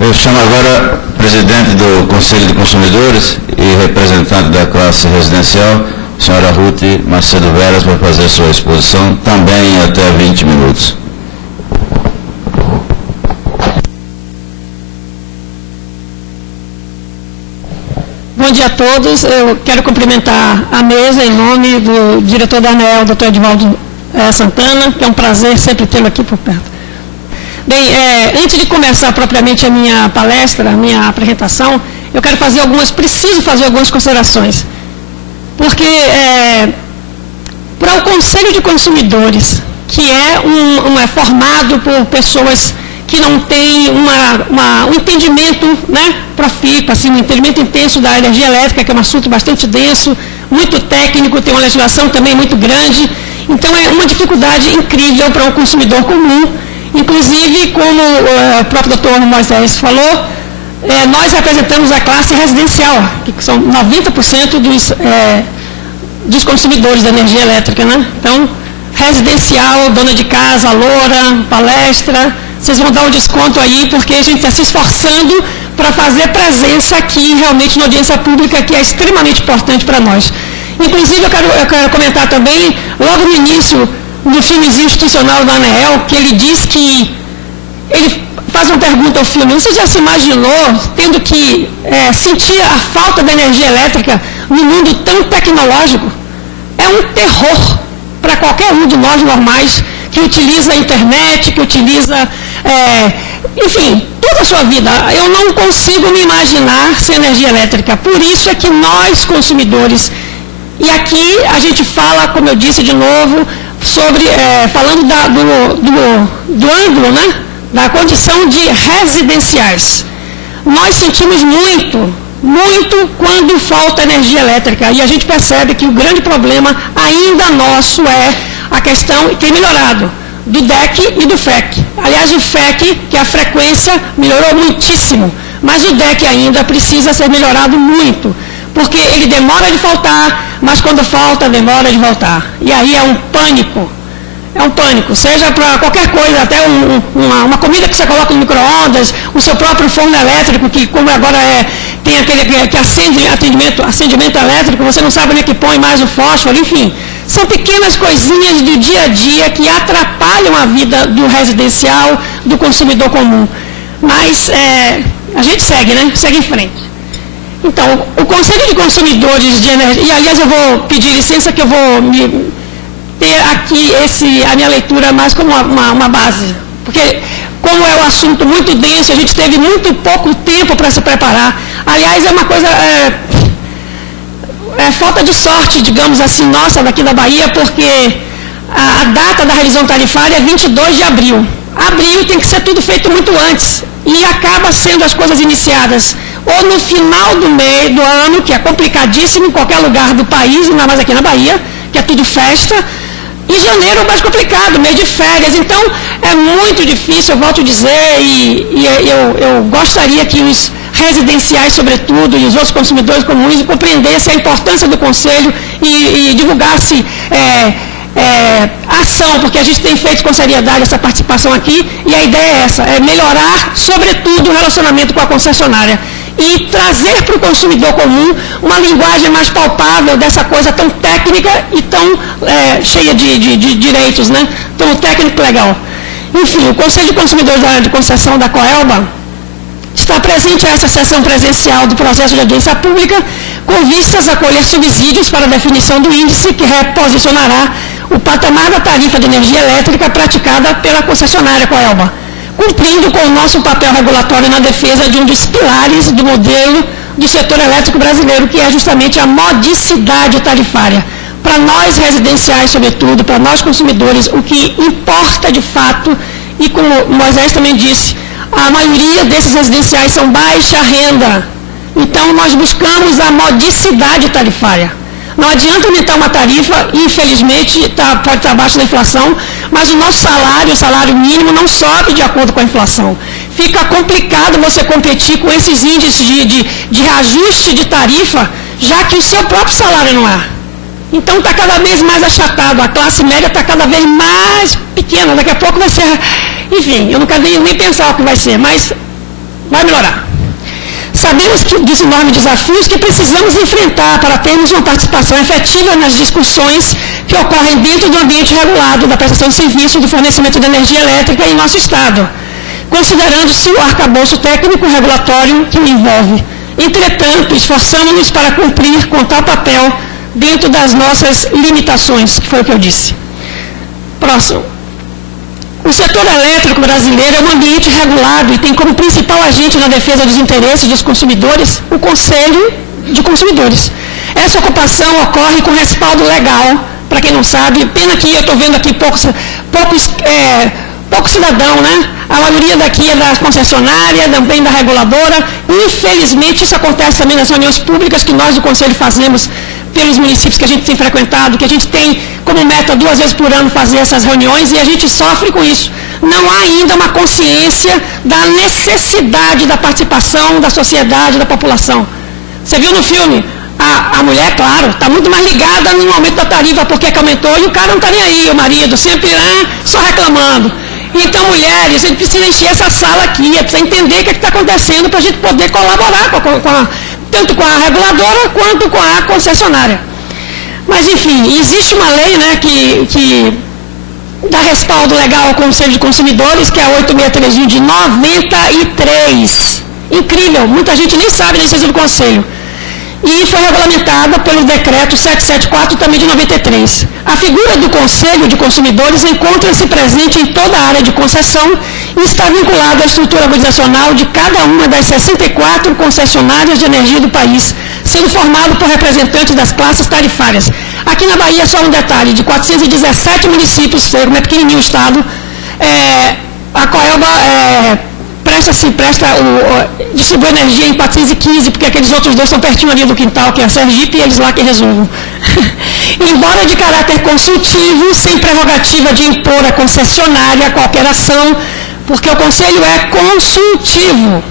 Eu chamo agora o presidente do Conselho de Consumidores e representante da classe residencial, a senhora Ruth Macedo Veras, para fazer sua exposição, também em até 20 minutos. Bom dia a todos. Eu quero cumprimentar a mesa em nome do diretor da ANEEL, Dr. Edvaldo Santana, que é um prazer sempre tê-lo aqui por perto. Bem, antes de começar propriamente a minha palestra, a minha apresentação, eu quero preciso fazer algumas considerações. Porque para o Conselho de Consumidores, que é formado por pessoas que não têm um entendimento, né, profícuo, assim, um entendimento intenso da energia elétrica, que é um assunto bastante denso, muito técnico, tem uma legislação também muito grande. Então, é uma dificuldade incrível para um consumidor comum. Inclusive, como o próprio doutor Moisés falou, nós representamos a classe residencial, que são 90% dos consumidores da energia elétrica, né? Então, residencial, dona de casa, loura, palestra, vocês vão dar um desconto aí, porque a gente está se esforçando para fazer presença aqui, realmente, na audiência pública, que é extremamente importante para nós. Inclusive, eu quero comentar também, logo no início do filmezinho institucional da ANEEL, que ele diz que, ele faz uma pergunta ao filme, você já se imaginou tendo que sentir a falta da energia elétrica num mundo tão tecnológico? É um terror para qualquer um de nós normais que utiliza a internet, que utiliza, enfim, toda a sua vida. Eu não consigo me imaginar sem energia elétrica. Por isso é que nós, consumidores, e aqui a gente fala, como eu disse de novo, sobre, falando do ângulo, né, da condição de residenciais. Nós sentimos muito quando falta energia elétrica. E a gente percebe que o grande problema ainda nosso é a questão, que tem melhorado, do DEC e do FEC. Aliás, o FEC, que a frequência melhorou muitíssimo, mas o DEC ainda precisa ser melhorado muito, porque ele demora de faltar, mas quando falta, demora de voltar. E aí é um pânico. É um pânico, seja para qualquer coisa, até uma comida que você coloca no micro-ondas, o seu próprio forno elétrico, que como agora tem aquele que acende acendimento elétrico, você não sabe nem que põe mais o fósforo, enfim. São pequenas coisinhas do dia a dia que atrapalham a vida do residencial, do consumidor comum. Mas a gente segue, né? Segue em frente. Então, o Conselho de Consumidores de Energia, e aliás eu vou pedir licença que eu vou ter aqui a minha leitura mais como uma base, porque como é um assunto muito denso, a gente teve muito pouco tempo para se preparar. Aliás, é uma coisa, falta de sorte, digamos assim, nossa, daqui da Bahia, porque a data da revisão tarifária é 22 de abril. Abril tem que ser tudo feito muito antes, e acaba sendo as coisas iniciadas ou no final do ano, que é complicadíssimo em qualquer lugar do país, ainda mais aqui na Bahia, que é tudo festa. Em janeiro é mais complicado, mês de férias. Então, é muito difícil, eu volto a dizer, e eu gostaria que os residenciais, sobretudo, e os outros consumidores comuns compreendessem a importância do Conselho e divulgasse ação, porque a gente tem feito com seriedade essa participação aqui, e a ideia é essa, é melhorar, sobretudo, o relacionamento com a concessionária e trazer para o consumidor comum uma linguagem mais palpável dessa coisa tão técnica e tão cheia de direitos, né? Tão técnico legal. Enfim, o Conselho de Consumidores da área de concessão da Coelba está presente a essa sessão presencial do processo de audiência pública, com vistas a colher subsídios para a definição do índice que reposicionará o patamar da tarifa de energia elétrica praticada pela concessionária Coelba, cumprindo com o nosso papel regulatório na defesa de um dos pilares do modelo do setor elétrico brasileiro, que é justamente a modicidade tarifária. Para nós residenciais, sobretudo, para nós consumidores, o que importa de fato, e como o Moisés também disse, a maioria desses residenciais são baixa renda. Então, nós buscamos a modicidade tarifária. Não adianta aumentar uma tarifa, infelizmente, pode estar abaixo da inflação, mas o nosso salário, o salário mínimo, não sobe de acordo com a inflação. Fica complicado você competir com esses índices de reajuste de tarifa, já que o seu próprio salário não é. Então está cada vez mais achatado, a classe média está cada vez mais pequena, daqui a pouco vai ser, enfim, eu não quero nem pensar o que vai ser, mas vai melhorar. Sabemos dos enormes desafios que precisamos enfrentar para termos uma participação efetiva nas discussões que ocorrem dentro do ambiente regulado da prestação de serviço do fornecimento de energia elétrica em nosso Estado, considerando-se o arcabouço técnico regulatório que o envolve. Entretanto, esforçamos-nos para cumprir com tal papel dentro das nossas limitações, que foi o que eu disse. Próximo. O setor elétrico brasileiro é um ambiente regulado e tem como principal agente na defesa dos interesses dos consumidores o Conselho de Consumidores. Essa ocupação ocorre com respaldo legal, para quem não sabe, pena que eu estou vendo aqui pouco cidadão, né? A maioria daqui é da concessionária, também da reguladora. Infelizmente, isso acontece também nas reuniões públicas que nós do Conselho fazemos pelos municípios que a gente tem frequentado, que a gente tem como meta 2 vezes por ano fazer essas reuniões, e a gente sofre com isso. Não há ainda uma consciência da necessidade da participação da sociedade, da população. Você viu no filme? A mulher, claro, está muito mais ligada no aumento da tarifa, porque que aumentou, e o cara não está nem aí, o marido, sempre só reclamando. Então, mulheres, a gente precisa encher essa sala aqui, precisa entender o que está acontecendo para a gente poder colaborar tanto com a reguladora quanto com a concessionária. Mas, enfim, existe uma lei, né, que dá respaldo legal ao Conselho de Consumidores, que é a 8631 de 93. Incrível, muita gente nem sabe da existência do Conselho. E foi regulamentada pelo decreto 774, também de 93. A figura do Conselho de Consumidores encontra-se presente em toda a área de concessão e está vinculada à estrutura organizacional de cada uma das 64 concessionárias de energia do país, sendo formado por representantes das classes tarifárias. Aqui na Bahia, só um detalhe, de 417 municípios, como é pequenininho o estado, a Coelba distribui energia em 415, porque aqueles outros dois estão pertinho ali do quintal, que é a Sergipe, e eles lá que resolvam. Embora de caráter consultivo, sem prerrogativa de impor à concessionária qualquer ação, porque o Conselho é consultivo,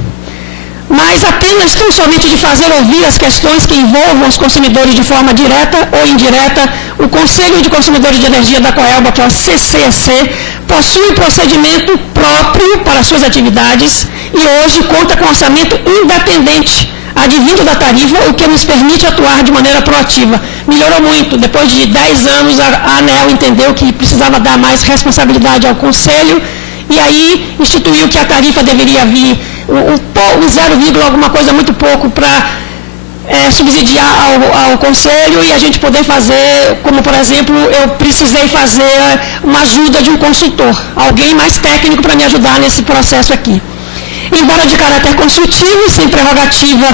mas apenas tão somente de fazer ouvir as questões que envolvam os consumidores de forma direta ou indireta, o Conselho de Consumidores de Energia da Coelba, que é o CCEC, possui procedimento próprio para suas atividades e hoje conta com orçamento independente, advindo da tarifa, o que nos permite atuar de maneira proativa. Melhorou muito. Depois de 10 anos, a ANEEL entendeu que precisava dar mais responsabilidade ao Conselho e aí instituiu que a tarifa deveria vir o 0, alguma coisa muito pouco para subsidiar ao Conselho e a gente poder fazer, como por exemplo, eu precisei fazer uma ajuda de um consultor, alguém mais técnico para me ajudar nesse processo aqui. Embora de caráter consultivo, sem prerrogativa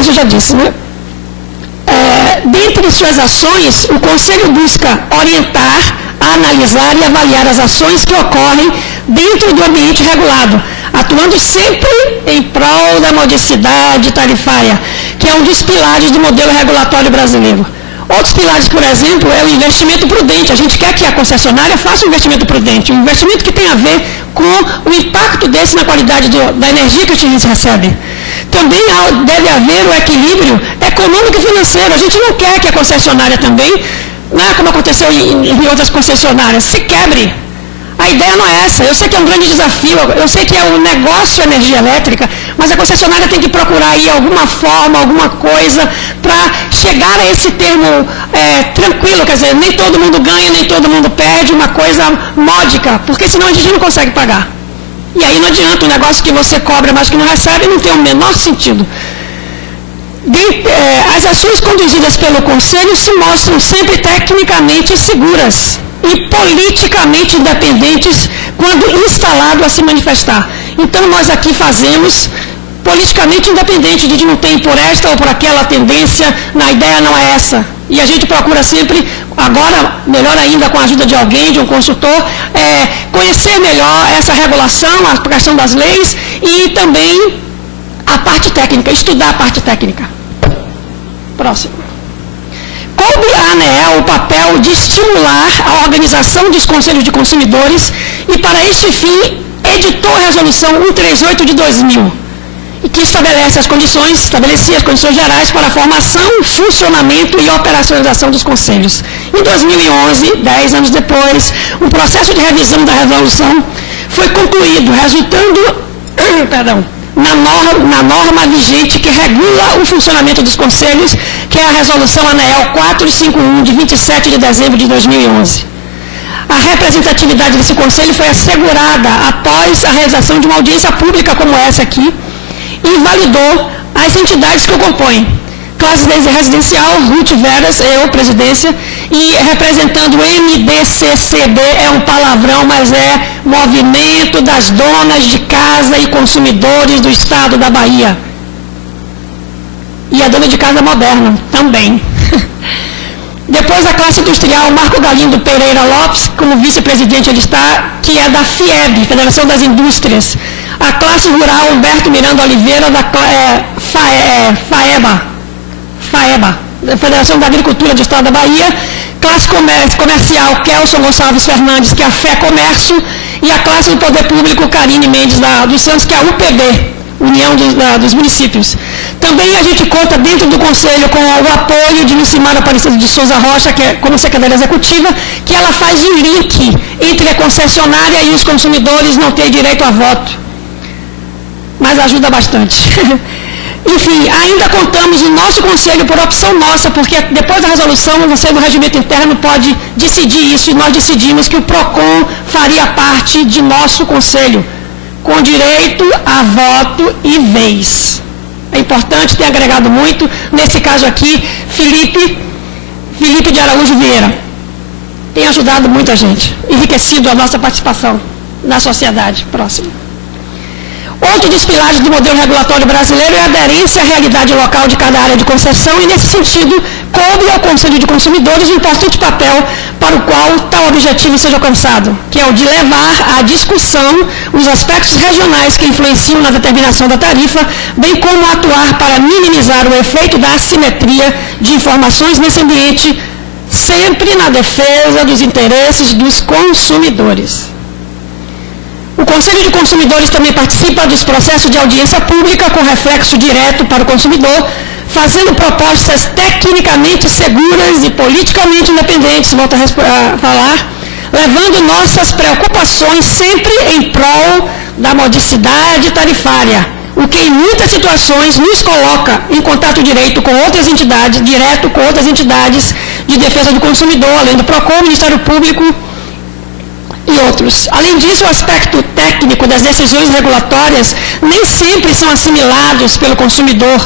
isso eu já disse, né? Dentre suas ações, o Conselho busca orientar, analisar e avaliar as ações que ocorrem dentro do ambiente regulado, atuando sempre em prol da modicidade tarifária, que é um dos pilares do modelo regulatório brasileiro. Outros pilares, por exemplo, é o investimento prudente. A gente quer que a concessionária faça um investimento prudente, um investimento que tem a ver com o impacto desse na qualidade da energia que os clientes recebem. Também deve haver o equilíbrio econômico e financeiro. A gente não quer que a concessionária também, né, como aconteceu em outras concessionárias, se quebre. A ideia não é essa. Eu sei que é um grande desafio, eu sei que é um negócio a energia elétrica, mas a concessionária tem que procurar aí alguma forma, alguma coisa para chegar a esse termo tranquilo, quer dizer, nem todo mundo ganha, nem todo mundo perde, uma coisa módica, porque senão a gente não consegue pagar. E aí não adianta, um negócio que você cobra, mas que não recebe, não tem o menor sentido. As ações conduzidas pelo Conselho se mostram sempre tecnicamente seguras e politicamente independentes quando instalado a se manifestar. Então, nós aqui fazemos, politicamente independente, a gente não tem por esta ou por aquela tendência, a ideia não é essa. E a gente procura sempre, agora, melhor ainda com a ajuda de alguém, de um consultor, conhecer melhor essa regulação, a aplicação das leis e também a parte técnica, estudar a parte técnica. Próximo. Coube à ANEEL o papel de estimular a organização dos conselhos de consumidores e, para este fim, editou a Resolução 138 de 2000, que estabelecia as condições gerais para a formação, funcionamento e operacionalização dos conselhos. Em 2011, 10 anos depois, um processo de revisão da resolução foi concluído, resultando na norma vigente que regula o funcionamento dos conselhos, que é a Resolução ANEEL 451, de 27 de dezembro de 2011. A representatividade desse conselho foi assegurada após a realização de uma audiência pública como essa aqui, e validou as entidades que o compõem. Classe residencial, Ruth Veras, eu, presidência, e representando o MDCCB, é um palavrão, mas é Movimento das Donas de Casa e Consumidores do Estado da Bahia. E a dona de casa moderna, também. Depois a classe industrial, Marco Galindo Pereira Lopes, como vice-presidente ele está, que é da FIEB, Federação das Indústrias. A classe rural, Humberto Miranda Oliveira, da FAEBA, da Federação da Agricultura do Estado da Bahia. Classe comercial, Kelson Gonçalves Fernandes, que é a Fé Comércio. E a classe do Poder Público, Karine Mendes dos Santos, que é a UPB, União dos Municípios. Também a gente conta dentro do Conselho com o apoio de Lucimara Aparecida de Souza Rocha, que é como secretária executiva, que ela faz o link entre a concessionária e os consumidores não terem direito a voto. Mas ajuda bastante. Enfim, ainda contamos o nosso conselho por opção nossa, porque depois da resolução, você do regimento interno pode decidir isso, e nós decidimos que o PROCON faria parte de nosso conselho, com direito a voto e vez. É importante, tem agregado muito. Nesse caso aqui, Felipe de Araújo Vieira. Tem ajudado muita gente, enriquecido a nossa participação na sociedade. Próximo. Outro dos pilares do modelo regulatório brasileiro é a aderência à realidade local de cada área de concessão e, nesse sentido, coube ao Conselho de Consumidores um importante papel para o qual tal objetivo seja alcançado, que é o de levar à discussão os aspectos regionais que influenciam na determinação da tarifa, bem como atuar para minimizar o efeito da assimetria de informações nesse ambiente, sempre na defesa dos interesses dos consumidores. O Conselho de Consumidores também participa dos processos de audiência pública com reflexo direto para o consumidor, fazendo propostas tecnicamente seguras e politicamente independentes, volto a falar, levando nossas preocupações sempre em prol da modicidade tarifária, o que em muitas situações nos coloca em contato direto com outras entidades de defesa do consumidor, além do PROCON, Ministério Público e outros. Além disso, o aspecto técnico das decisões regulatórias nem sempre são assimilados pelo consumidor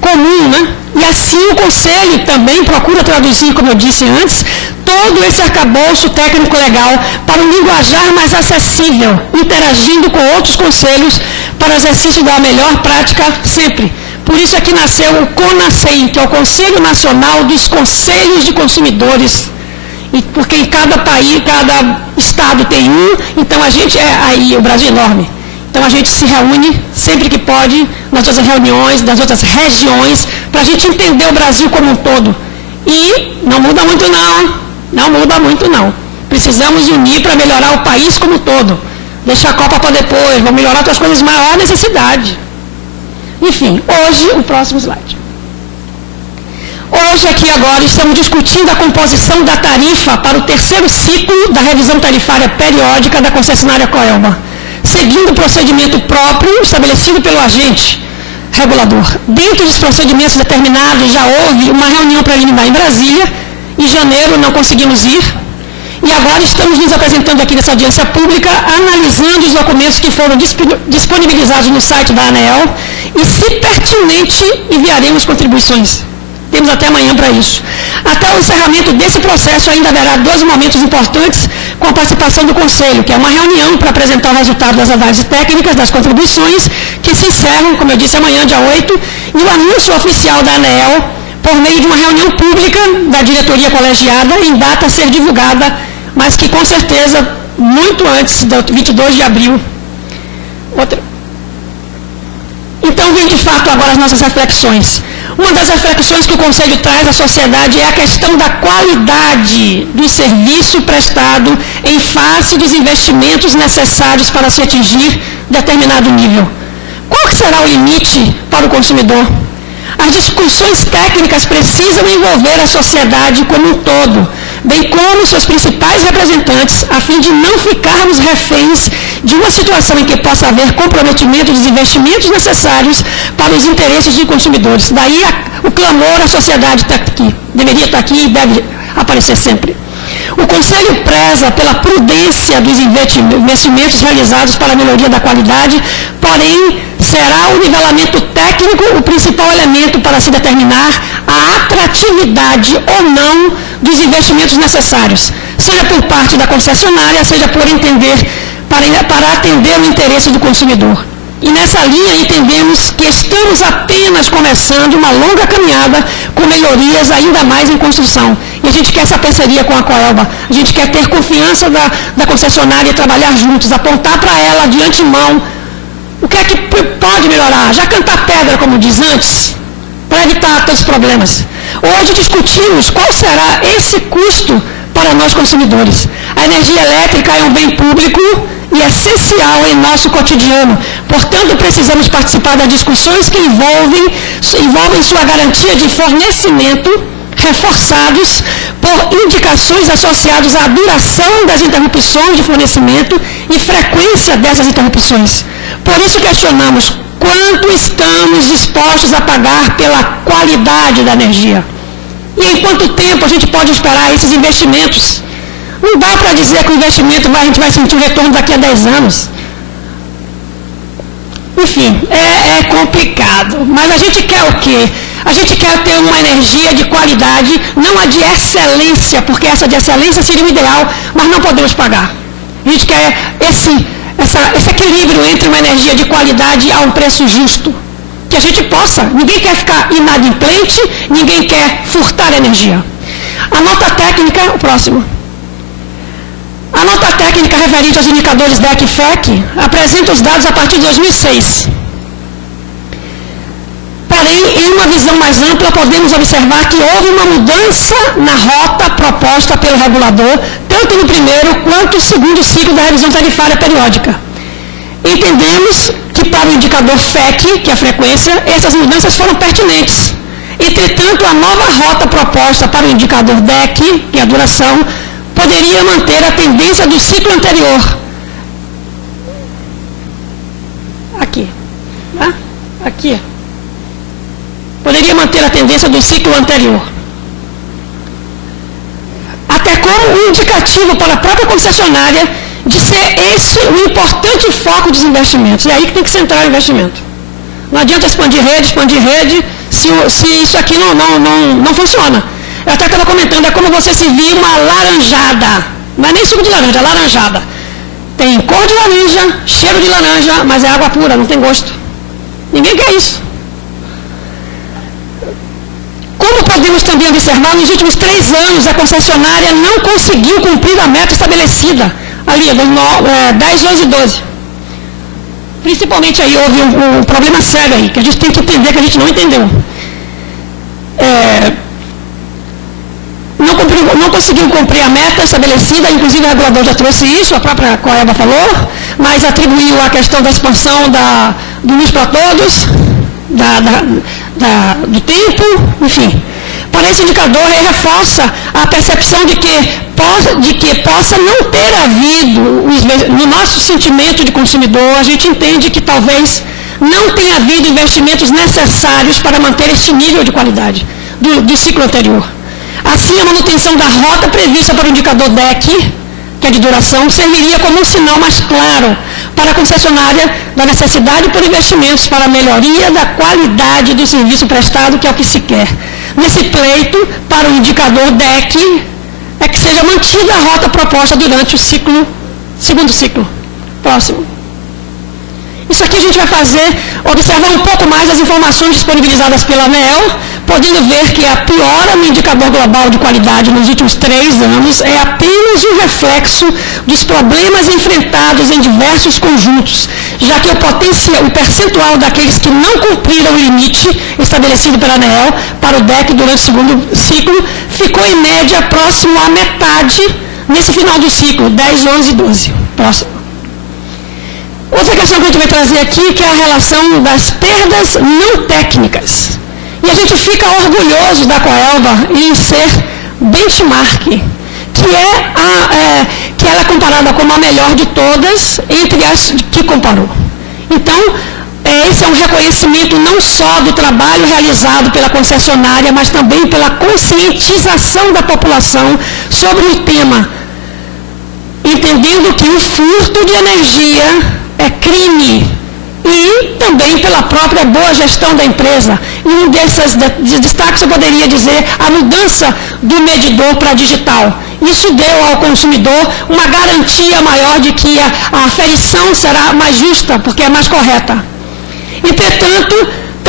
comum, né? E assim o Conselho também procura traduzir, como eu disse antes, todo esse arcabouço técnico legal para um linguajar mais acessível, interagindo com outros conselhos para o exercício da melhor prática sempre. Por isso é que nasceu o CONACEI, que é o Conselho Nacional dos Conselhos de Consumidores, e porque em cada país, cada estado tem um, então a gente o Brasil é enorme. Então a gente se reúne sempre que pode, nas outras reuniões, das outras regiões, para a gente entender o Brasil como um todo. E não muda muito não. Precisamos unir para melhorar o país como um todo. Deixar a Copa para depois, vamos melhorar outras coisas, maior necessidade. Enfim, hoje, o próximo slide. Hoje, aqui agora, estamos discutindo a composição da tarifa para o terceiro ciclo da revisão tarifária periódica da concessionária Coelba, seguindo o procedimento próprio estabelecido pelo agente regulador. Dentro dos procedimentos determinados, já houve uma reunião preliminar em Brasília. Em janeiro não conseguimos ir. E agora estamos nos apresentando aqui nessa audiência pública, analisando os documentos que foram disponibilizados no site da ANEEL e, se pertinente, enviaremos contribuições. Temos até amanhã para isso. Até o encerramento desse processo ainda haverá 2 momentos importantes, com a participação do Conselho, que é uma reunião para apresentar o resultado das análises técnicas, das contribuições, que se encerram, como eu disse, amanhã, dia 8, e o anúncio oficial da ANEEL, por meio de uma reunião pública da diretoria colegiada, em data a ser divulgada, mas que com certeza, muito antes do 22 de abril. Então, vem de fato agora as nossas reflexões. Uma das reflexões que o Conselho traz à sociedade é a questão da qualidade do serviço prestado em face dos investimentos necessários para se atingir determinado nível. Qual será o limite para o consumidor? As discussões técnicas precisam envolver a sociedade como um todo, bem como seus principais representantes, a fim de não ficarmos reféns de uma situação em que possa haver comprometimento dos investimentos necessários para os interesses dos consumidores. Daí o clamor, a sociedade está aqui, deveria estar aqui e deve aparecer sempre. O Conselho preza pela prudência dos investimentos realizados para a melhoria da qualidade, porém, será o nivelamento técnico o principal elemento para se determinar a atratividade ou não dos investimentos necessários, seja por parte da concessionária, seja por para atender o interesse do consumidor. E nessa linha entendemos que estamos apenas começando uma longa caminhada com melhorias ainda mais em construção. E a gente quer essa parceria com a Coelba, a gente quer ter confiança da concessionária e trabalhar juntos, apontar para ela de antemão o que é que pode melhorar, já cantar pedra, como diz antes, para evitar todos os problemas. Hoje discutimos qual será esse custo para nós consumidores. A energia elétrica é um bem público e essencial em nosso cotidiano. Portanto, precisamos participar das discussões que envolvem sua garantia de fornecimento, reforçados por indicações associadas à duração das interrupções de fornecimento e frequência dessas interrupções. Por isso questionamos quanto estamos dispostos a pagar pela qualidade da energia. E em quanto tempo a gente pode esperar esses investimentos? Não dá para dizer que o investimento a gente vai sentir o retorno daqui a 10 anos. Enfim, é complicado. Mas a gente quer o quê? A gente quer ter uma energia de qualidade, não a de excelência, porque essa de excelência seria o ideal, mas não podemos pagar. A gente quer esse equilíbrio entre uma energia de qualidade a um preço justo. Que a gente possa. Ninguém quer ficar inadimplente, ninguém quer furtar energia. A nota técnica, o próximo. A nota técnica referente aos indicadores DEC e FEC apresenta os dados a partir de 2006. Porém, em uma visão mais ampla, podemos observar que houve uma mudança na rota proposta pelo regulador, tanto no primeiro quanto no segundo ciclo da revisão tarifária periódica. Entendemos que para o indicador FEC, que é a frequência, essas mudanças foram pertinentes. Entretanto, a nova rota proposta para o indicador DEC, que é a duração, poderia manter a tendência do ciclo anterior. Aqui. Tá? Aqui. Poderia manter a tendência do ciclo anterior. Até como um indicativo para a própria concessionária de ser esse o importante foco dos investimentos. É aí que tem que centrar o investimento. Não adianta expandir rede, se isso aqui não funciona. Eu até estava comentando, é como você se vir uma laranjada. Não é nem suco de laranja, é laranjada. Tem cor de laranja, cheiro de laranja, mas é água pura, não tem gosto. Ninguém quer isso. Como podemos também observar, nos últimos 3 anos, a concessionária não conseguiu cumprir a meta estabelecida, ali, 10, 11 e 12. Principalmente aí houve um problema sério aí, que a gente tem que entender, que a gente não entendeu. Não conseguiu cumprir a meta estabelecida, inclusive o regulador já trouxe isso, a própria Coelba falou, mas atribuiu a questão da expansão do luz para todos, do tempo, enfim. Para esse indicador, ele reforça a percepção de que possa não ter havido, no nosso sentimento de consumidor, a gente entende que talvez não tenha havido investimentos necessários para manter este nível de qualidade do ciclo anterior. Assim, a manutenção da rota prevista para o indicador DEC, que é de duração, serviria como um sinal mais claro para a concessionária da necessidade por investimentos para a melhoria da qualidade do serviço prestado, que é o que se quer. Nesse pleito, para o indicador DEC, é que seja mantida a rota proposta durante o segundo ciclo. Próximo. Isso aqui a gente vai fazer, observar um pouco mais as informações disponibilizadas pela ANEEL, podendo ver que a piora no indicador global de qualidade nos últimos 3 anos é apenas um reflexo dos problemas enfrentados em diversos conjuntos, já que o percentual daqueles que não cumpriram o limite estabelecido pela ANEEL para o DEC durante o segundo ciclo ficou em média próximo à metade nesse final do ciclo, 10, 11 e 12. Próximo. Outra questão que a gente vai trazer aqui, que é a relação das perdas não técnicas. E a gente fica orgulhoso da Coelba em ser benchmark, que ela é comparada como a melhor de todas entre as que comparou. Então, esse é um reconhecimento não só do trabalho realizado pela concessionária, mas também pela conscientização da população sobre o tema, entendendo que o furto de energia é crime, e também pela própria boa gestão da empresa. E um desses destaques eu poderia dizer a mudança do medidor para digital. Isso deu ao consumidor uma garantia maior de que a aferição será mais justa, porque é mais correta. Entretanto,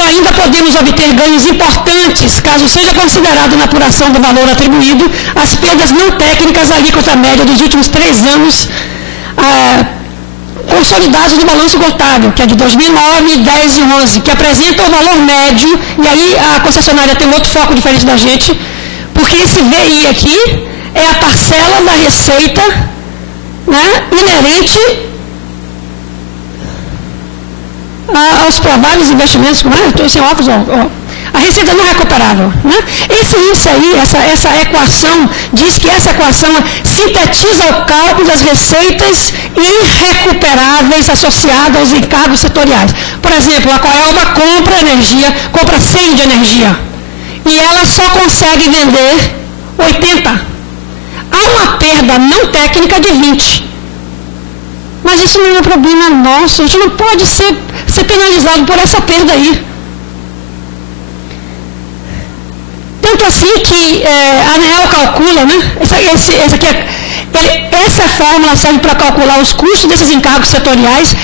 ainda podemos obter ganhos importantes, caso seja considerado na apuração do valor atribuído as perdas não técnicas alíquota média dos últimos 3 anos, consolidados no balanço contábil, que é de 2009, 10 e 11, que apresenta o valor médio, e aí a concessionária tem um outro foco diferente da gente, porque esse VI aqui é a parcela da receita, né, inerente aos prováveis investimentos, como estou sem óculos, a receita não recuperável. Né? Esse índice aí, essa equação, diz que essa equação sintetiza o cálculo das receitas irrecuperáveis associadas aos encargos setoriais. Por exemplo, a Coelba compra 100 de energia, e ela só consegue vender 80. Há uma perda não técnica de 20. Mas isso não é um problema nosso, a gente não pode ser penalizado por essa perda aí. Tanto assim que a ANEEL calcula, né? Essa fórmula serve para calcular os custos desses encargos setoriais,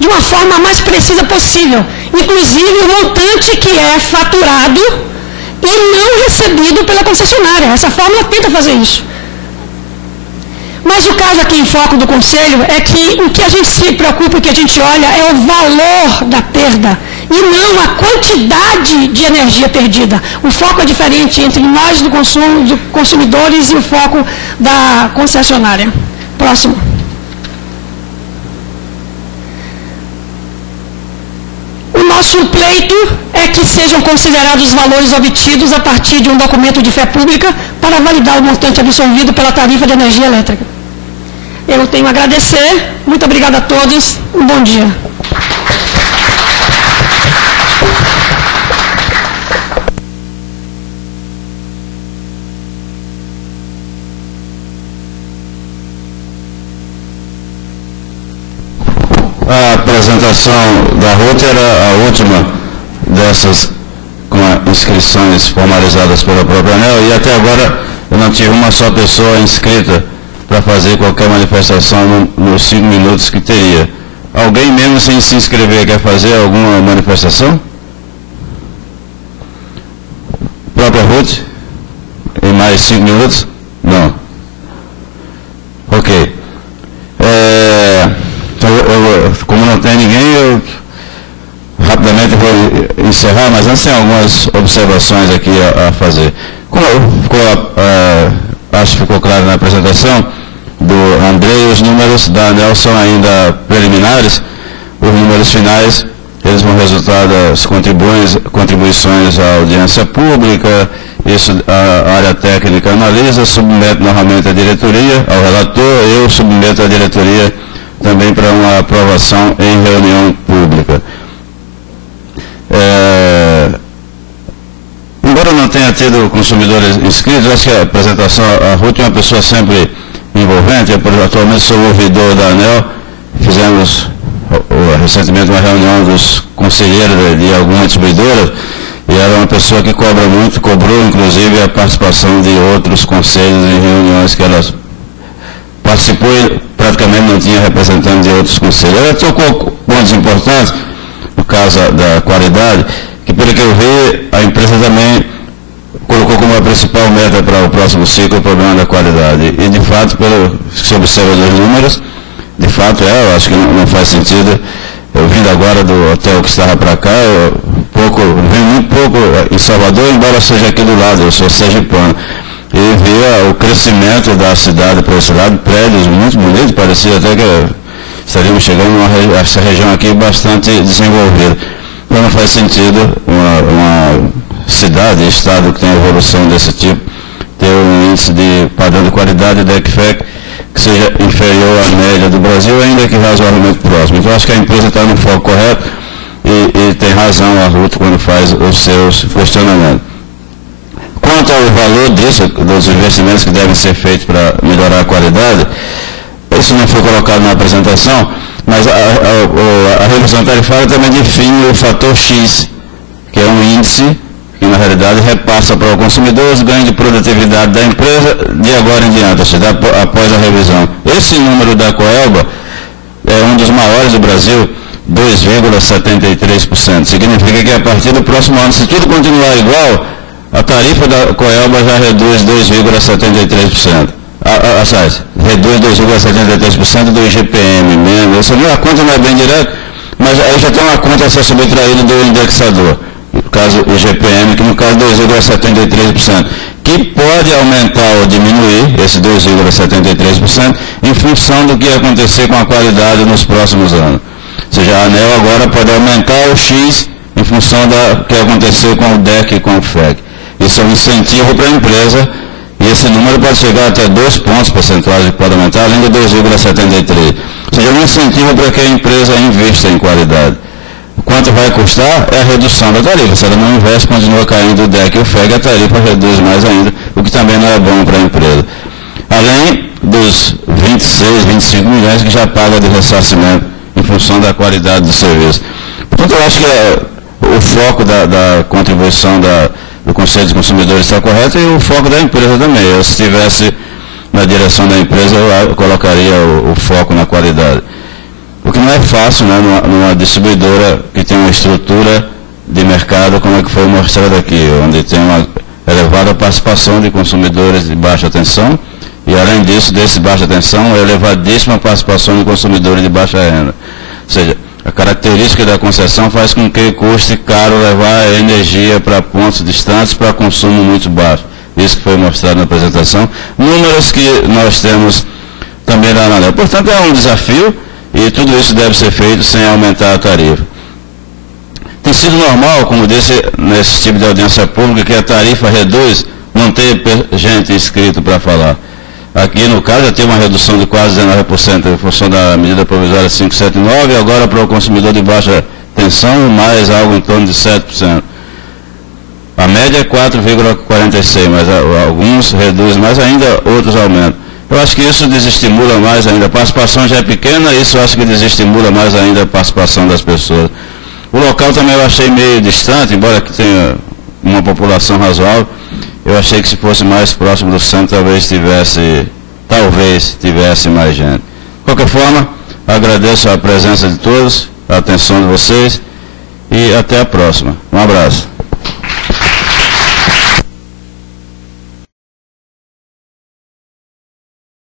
de uma forma mais precisa possível, inclusive o montante que é faturado e não recebido pela concessionária. Essa fórmula tenta fazer isso. Mas o caso aqui em foco do Conselho é que o que a gente se preocupa, o que a gente olha é o valor da perda e não a quantidade de energia perdida. O foco é diferente entre nós do consumo, dos consumidores, e o foco da concessionária. Próximo. O nosso pleito é que sejam considerados os valores obtidos a partir de um documento de fé pública para validar o montante absorvido pela tarifa de energia elétrica. Eu tenho a agradecer. Muito obrigada a todos. Um bom dia. A apresentação da Ruth era a última dessas com inscrições formalizadas pela própria ANEEL, e até agora eu não tive uma só pessoa inscrita para fazer qualquer manifestação nos 5 minutos que teria. Alguém mesmo sem se inscrever quer fazer alguma manifestação? Própria Ruth? Em mais 5 minutos? Não. Ok. Como não tem ninguém, eu rapidamente vou encerrar, mas antes tem algumas observações aqui a fazer. Como acho que ficou claro na apresentação do Andrei, os números da ANEEL são ainda preliminares. Os números finais, eles vão resultar das contribuições à audiência pública. Isso a área técnica analisa, submete novamente à diretoria, ao relator, eu submeto à diretoria também para uma aprovação em reunião pública. Embora não tenha tido consumidores inscritos, acho que a apresentação, a Ruth é uma pessoa sempre envolvente. Eu atualmente sou ouvidor da ANEEL, fizemos recentemente uma reunião dos conselheiros de algumas distribuidoras, E era uma pessoa que cobra muito, cobrou inclusive a participação de outros conselhos em reuniões que ela participou e praticamente não tinha representante de outros conselhos. Ela tocou pontos importantes, no caso da qualidade, que pelo que eu vi, a empresa também colocou como a principal meta para o próximo ciclo o problema da qualidade. E de fato, pelo que se observa dos números, de fato eu acho que não faz sentido. Eu vindo agora do hotel que estava para cá, eu vim muito pouco em Salvador, embora seja aqui do lado, eu sou sergipano. E via o crescimento da cidade para esse lado, prédios muito bonitos, parecia até que estaríamos chegando a essa região aqui bastante desenvolvida. Então não faz sentido uma cidade, estado que tem evolução desse tipo, ter um índice de padrão de qualidade da ECFEC que seja inferior à média do Brasil, ainda que razoavelmente próximo. Então acho que a empresa está no foco correto e tem razão a Ruth quando faz os seus questionamentos. Quanto ao valor disso, dos investimentos que devem ser feitos para melhorar a qualidade, isso não foi colocado na apresentação, mas a revisão tarifária também define o fator X, que é um índice que na realidade repassa para o consumidor os ganhos de produtividade da empresa de agora em diante, ou seja, após a revisão. Esse número da Coelba é um dos maiores do Brasil, 2,73%. Significa que a partir do próximo ano, se tudo continuar igual, a tarifa da Coelba já reduz 2,73%. Reduz 2,73% do IGPM mesmo. A conta não é bem direta, mas aí já tem uma conta a ser subtraída do indexador. No caso, o IGPM, que no caso 2,73%, que pode aumentar ou diminuir esse 2,73% em função do que acontecer com a qualidade nos próximos anos. Ou seja, a ANEEL agora pode aumentar o X em função do que acontecer com o DEC e com o FEC. Isso é um incentivo para a empresa e esse número pode chegar até 2 pontos percentuais que pode aumentar, além de 2,73%. Ou seja, um incentivo para que a empresa invista em qualidade. Quanto vai custar é a redução da tarifa. Se ela não investe, continua caindo o DEC e o FEG, a tarifa reduz mais ainda, o que também não é bom para a empresa. Além dos 26, 25 milhões que já paga de ressarcimento em função da qualidade do serviço. Portanto, eu acho que o foco da contribuição do Conselho de Consumidores está correto e o foco da empresa também. Eu, se estivesse na direção da empresa, eu colocaria o foco na qualidade. O que não é fácil, né, numa distribuidora que tem uma estrutura de mercado como é que foi mostrado aqui, onde tem uma elevada participação de consumidores de baixa tensão e, além disso, desse baixa tensão, elevadíssima participação de consumidores de baixa renda. Ou seja, a característica da concessão faz com que custe caro levar a energia para pontos distantes para consumo muito baixo. Isso que foi mostrado na apresentação. Números que nós temos também lá na ANEEL. Portanto, é um desafio. E tudo isso deve ser feito sem aumentar a tarifa. Tem sido normal, como disse, nesse tipo de audiência pública, que a tarifa reduz, não tem gente inscrito para falar. Aqui, no caso, já teve uma redução de quase 19% em função da medida provisória 579, e agora para o consumidor de baixa tensão, mais algo em torno de 7%. A média é 4,46%, mas alguns reduzem mais ainda, outros aumentam. Eu acho que isso desestimula mais ainda. A participação já é pequena, isso eu acho que desestimula mais ainda a participação das pessoas. O local também eu achei meio distante, embora que tenha uma população razoável, eu achei que se fosse mais próximo do centro, talvez tivesse mais gente. De qualquer forma, agradeço a presença de todos, a atenção de vocês e até a próxima. Um abraço.